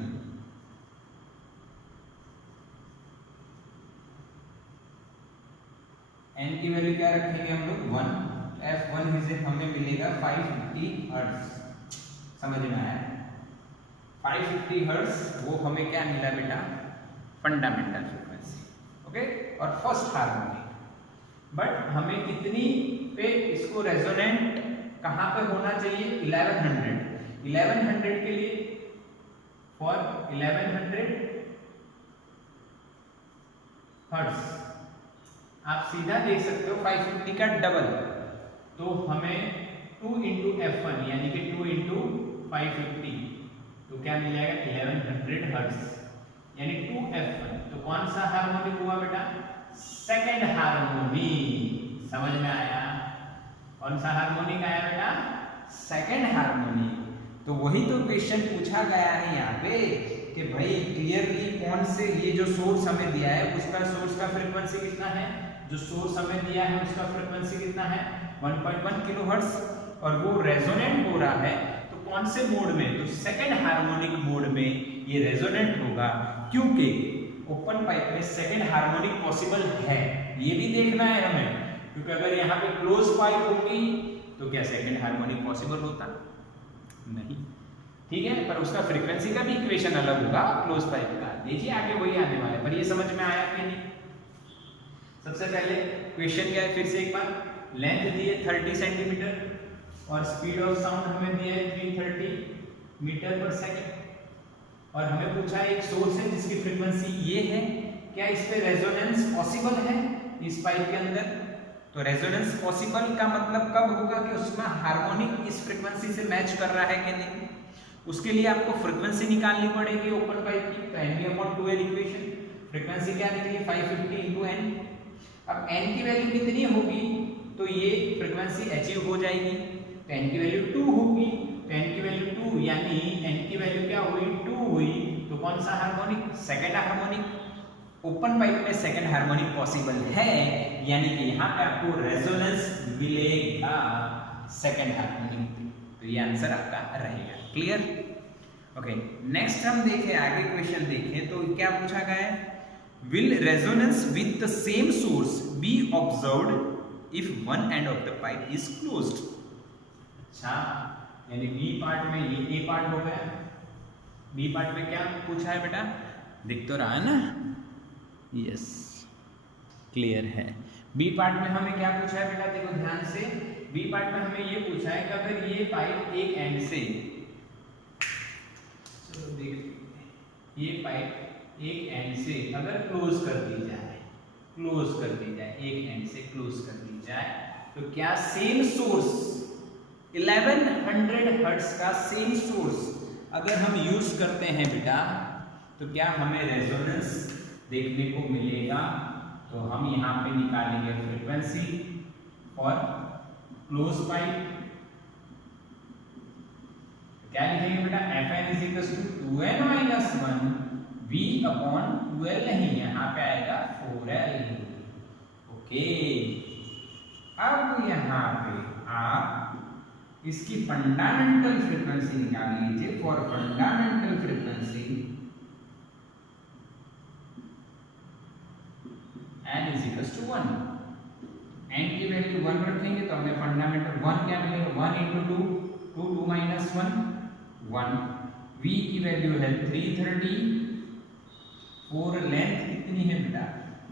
n की वैल्यू क्या रखेंगे हम लोग? 1। F1 से हमें मिलेगा 550 हर्ट्ज। समझ में आया? 550 हर्ट्ज वो हमें क्या मिला बेटा? Fundamental frequency. ओके, और फर्स्ट हार्मोनिक। बट हमें कितनी पे इसको रेजोनेंट कहां पे होना चाहिए? 1100 के लिए, फॉर 1100 हर्ट्ज आप सीधा देख सकते हो 550 का डबल, तो हमें 2 × F1 यानी कि 2 × 550, तो क्या मिल जाएगा? 1100 हर्ट्ज यानी 2F1। तो कौन सा हार्मोनिक हुआ बेटा? Second harmonic. समझ में आया? कौन सा हार्मोनिक आया बेटा? Second harmonic. तो वही तो क्वेश्चन पूछा गया है यहाँ पे कि भाई क्लियरली कौन से, ये जो सोर्स हमें दिया है उसका सोर्स का फ्रीक्वेंसी कितना है, जो सोर्स हमें दिया है उसका फ्रीक्वेंसी कितना है? 1.1 किलोहर्ट्ज, और वो रेजोनेंट हो रहा है तो कौन से मोड में? तो सेकंड हार्मोनिक मोड में ये रेजोनेंट होगा, क्योंकि ओपन पाइप में सेकंड हार्मोनिक पॉसिबल है, ये भी देखना है हमें। क्योंकि अगर यहाँ पे क्लोज पाइप होगी तो क्या सेकंड हार्मोनिक पॉसिबल होता? नहीं, ठीक है। पर उसका फ्रीक्वेंसी का भी इक्वेशन अलग होगा क्लोज पाइप का। देखिए आगे वही आने वाला है। पर ये समझ में आया कि नहीं? सबसे पहले क्वेश्चन क्या है, फिर से एक बार, लेंथ दी है 30 सेंटीमीटर और स्पीड ऑफ साउंड हमें दिया है 330 मीटर पर सेकंड, और हमें पूछा है एक सोर्स है जिसकी फ्रीक्वेंसी ये है, क्या इस पे रेजोनेंस पॉसिबल है इस पाइप के अंदर? तो रेजोनेंस पॉसिबल का मतलब कब होगा कि उसमें हार्मोनिक इस फ्रीक्वेंसी से मैच कर रहा है कि नहीं। उसके लिए आपको फ्रीक्वेंसी निकालनी पड़ेगी ओपन पाइप की। तो Nv/2n इक्वेशन, फ्रीक्वेंसी क्या निकली? 550 × n। अब n की वैल्यू कितनी होगी तो ये फ्रीक्वेंसी अचीव हो जाएगी? तो n की वैल्यू 2 होगी। तो n की वैल्यू 2 यानी n की वैल्यू क्या हुई? 2 हुई। तो कौन सा harmonic? Second harmonic. Open pipe में सेकंड हार्मोनिक पॉसिबल है, यानी कि यहाँ पे आपको रेजोनेंस मिलेगा सेकंड हार्मोनिक। तो ये आंसर आपका रहेगा। क्लियर? ओके, नेक्स्ट हम देखें, आगे क्वेश्चन देखें तो क्या पूछा गया है, will resonance with the same source B observed if one end of the pipe is closed. अच्छा, यानी बी पार्ट में ये ए पार्ट हो गया, बी पार्ट में क्या पूछा है बेटा, दिख तो रहा है ना, यस क्लियर है। बी पार्ट में हमें क्या पूछा है बेटा, देखो ध्यान से, बी पार्ट में हमें ये पूछा है कि अगर ये पाइप एक एंड से, चलो देखते, ये पाइप एक एंड से अगर क्लोज कर दी जाए, क्लोज कर दी जाए, एक एंड से क्लोज कर दी जाए, तो क्या सेम सोर्स 1100 हर्ट्ज का सेम सोर्स अगर हम यूज करते हैं बेटा, तो क्या हमें रेजोनेंस देखने को मिलेगा। तो हम यहाँ पे निकालेंगे फ्रीक्वेंसी फॉर क्लोज पाइप, क्या लिखेंगे बेटा, Fn is equal to 2n minus 1 V upon 12 नहीं, यहाँ पे आएगा 4L। ओके, अब यहाँ पे आप इसकी फंडामेंटल फ्रीक्वेंसी निकाल लीजिए। For fundamental frequency n is equal to 1, n की वैल्यू 1 रखेंगे तो हमें फंडामेंटल 1 क्या मिलेगा, 1 इंटू 2, 2 माइनस 1 1, v की वैल्यू है 330, 4 लेंथ कितनी है बेटा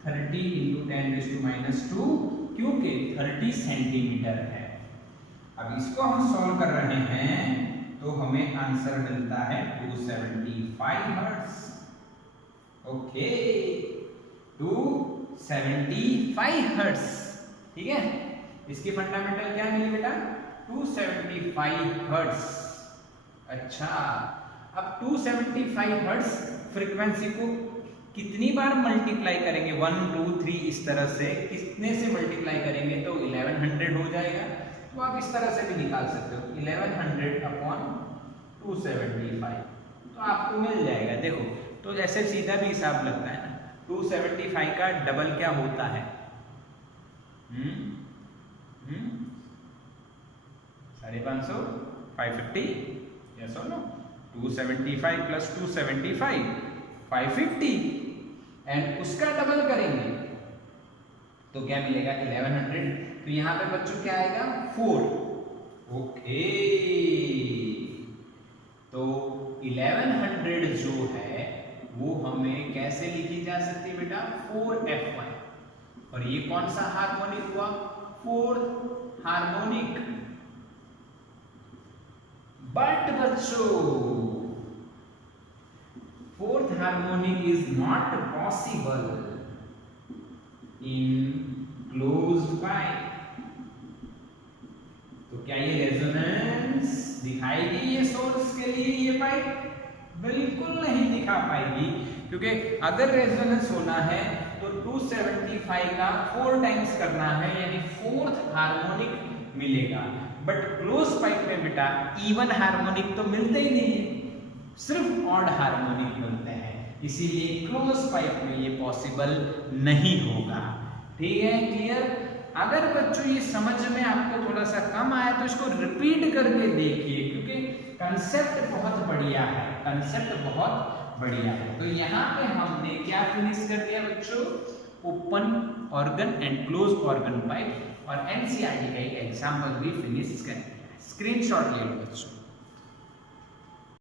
30 इंटू 10⁻², क्योंकि 30 सेंटीमीटर है। अब इसको हम सॉल्व कर रहे हैं तो हमें आंसर मिलता है 275 हर्ट्ज। ओके, 275 हर्ट्ज, ठीक है। इसकी फंडामेंटल क्या मिली बेटा, 275 हर्ट्ज। अच्छा, अब 275 हर्ट्ज फ्रीक्वेंसी को कितनी बार मल्टीप्लाई करेंगे, 1 2 3 इस तरह से, कितने से मल्टीप्लाई करेंगे तो 1100 हो जाएगा। तो आप इस तरह से भी निकाल सकते हो, 1100 अपॉन 275, तो आपको मिल जाएगा। देखो तो जैसे सीधा भी हिसाब लगता है ना, 275 का डबल क्या होता है, 550, 550, यस और नो, 275 प्लस 275 550, एंड उसका डबल करेंगे तो क्या मिलेगा 1100। तो यहाँ पे बच्चों क्या आएगा 4। ओके, तो 1100 जो है वो हमें कैसे लिखी जा सकती है बेटा, 4f1, और ये कौन सा हार्मोनिक हुआ, 4th हार्मोनिक। बट बच्चों 4th harmonic is not possible in closed pipe. तो क्या ये रेजोनेंस दिखाएगी ये सोर्स के लिए ये पाइप? बिल्कुल नहीं दिखा पाएगी, क्योंकि अगर रेजोनेंस होना है तो 275 का 4 टाइम्स करना है, यानी 4th हार्मोनिक मिलेगा। बट क्लोज पाइप में बेटा इवन हार्मोनिक तो मिलते ही नहीं है, सिर्फ ऑड हार्मोनिक मिलते हैं, इसीलिए क्लोज पाइप में ये पॉसिबल नहीं होगा। ठीक है, क्लियर? अगर बच्चों ये समझ में आपको थोड़ा सा कम आया तो इसको रिपीट करके देखिए, क्योंकि कंसेप्ट बहुत बढ़िया है, कंसेप्ट बहुत बढ़िया है। तो यहाँ पे हमने क्या फिनिश कर दिया बच्चों, open organ and close organ pipe, और एनसीईआरटी का एक एग्जाम्पल भी फिनिश कर दिया। स्क्रीनशॉट ले लो बच्चों।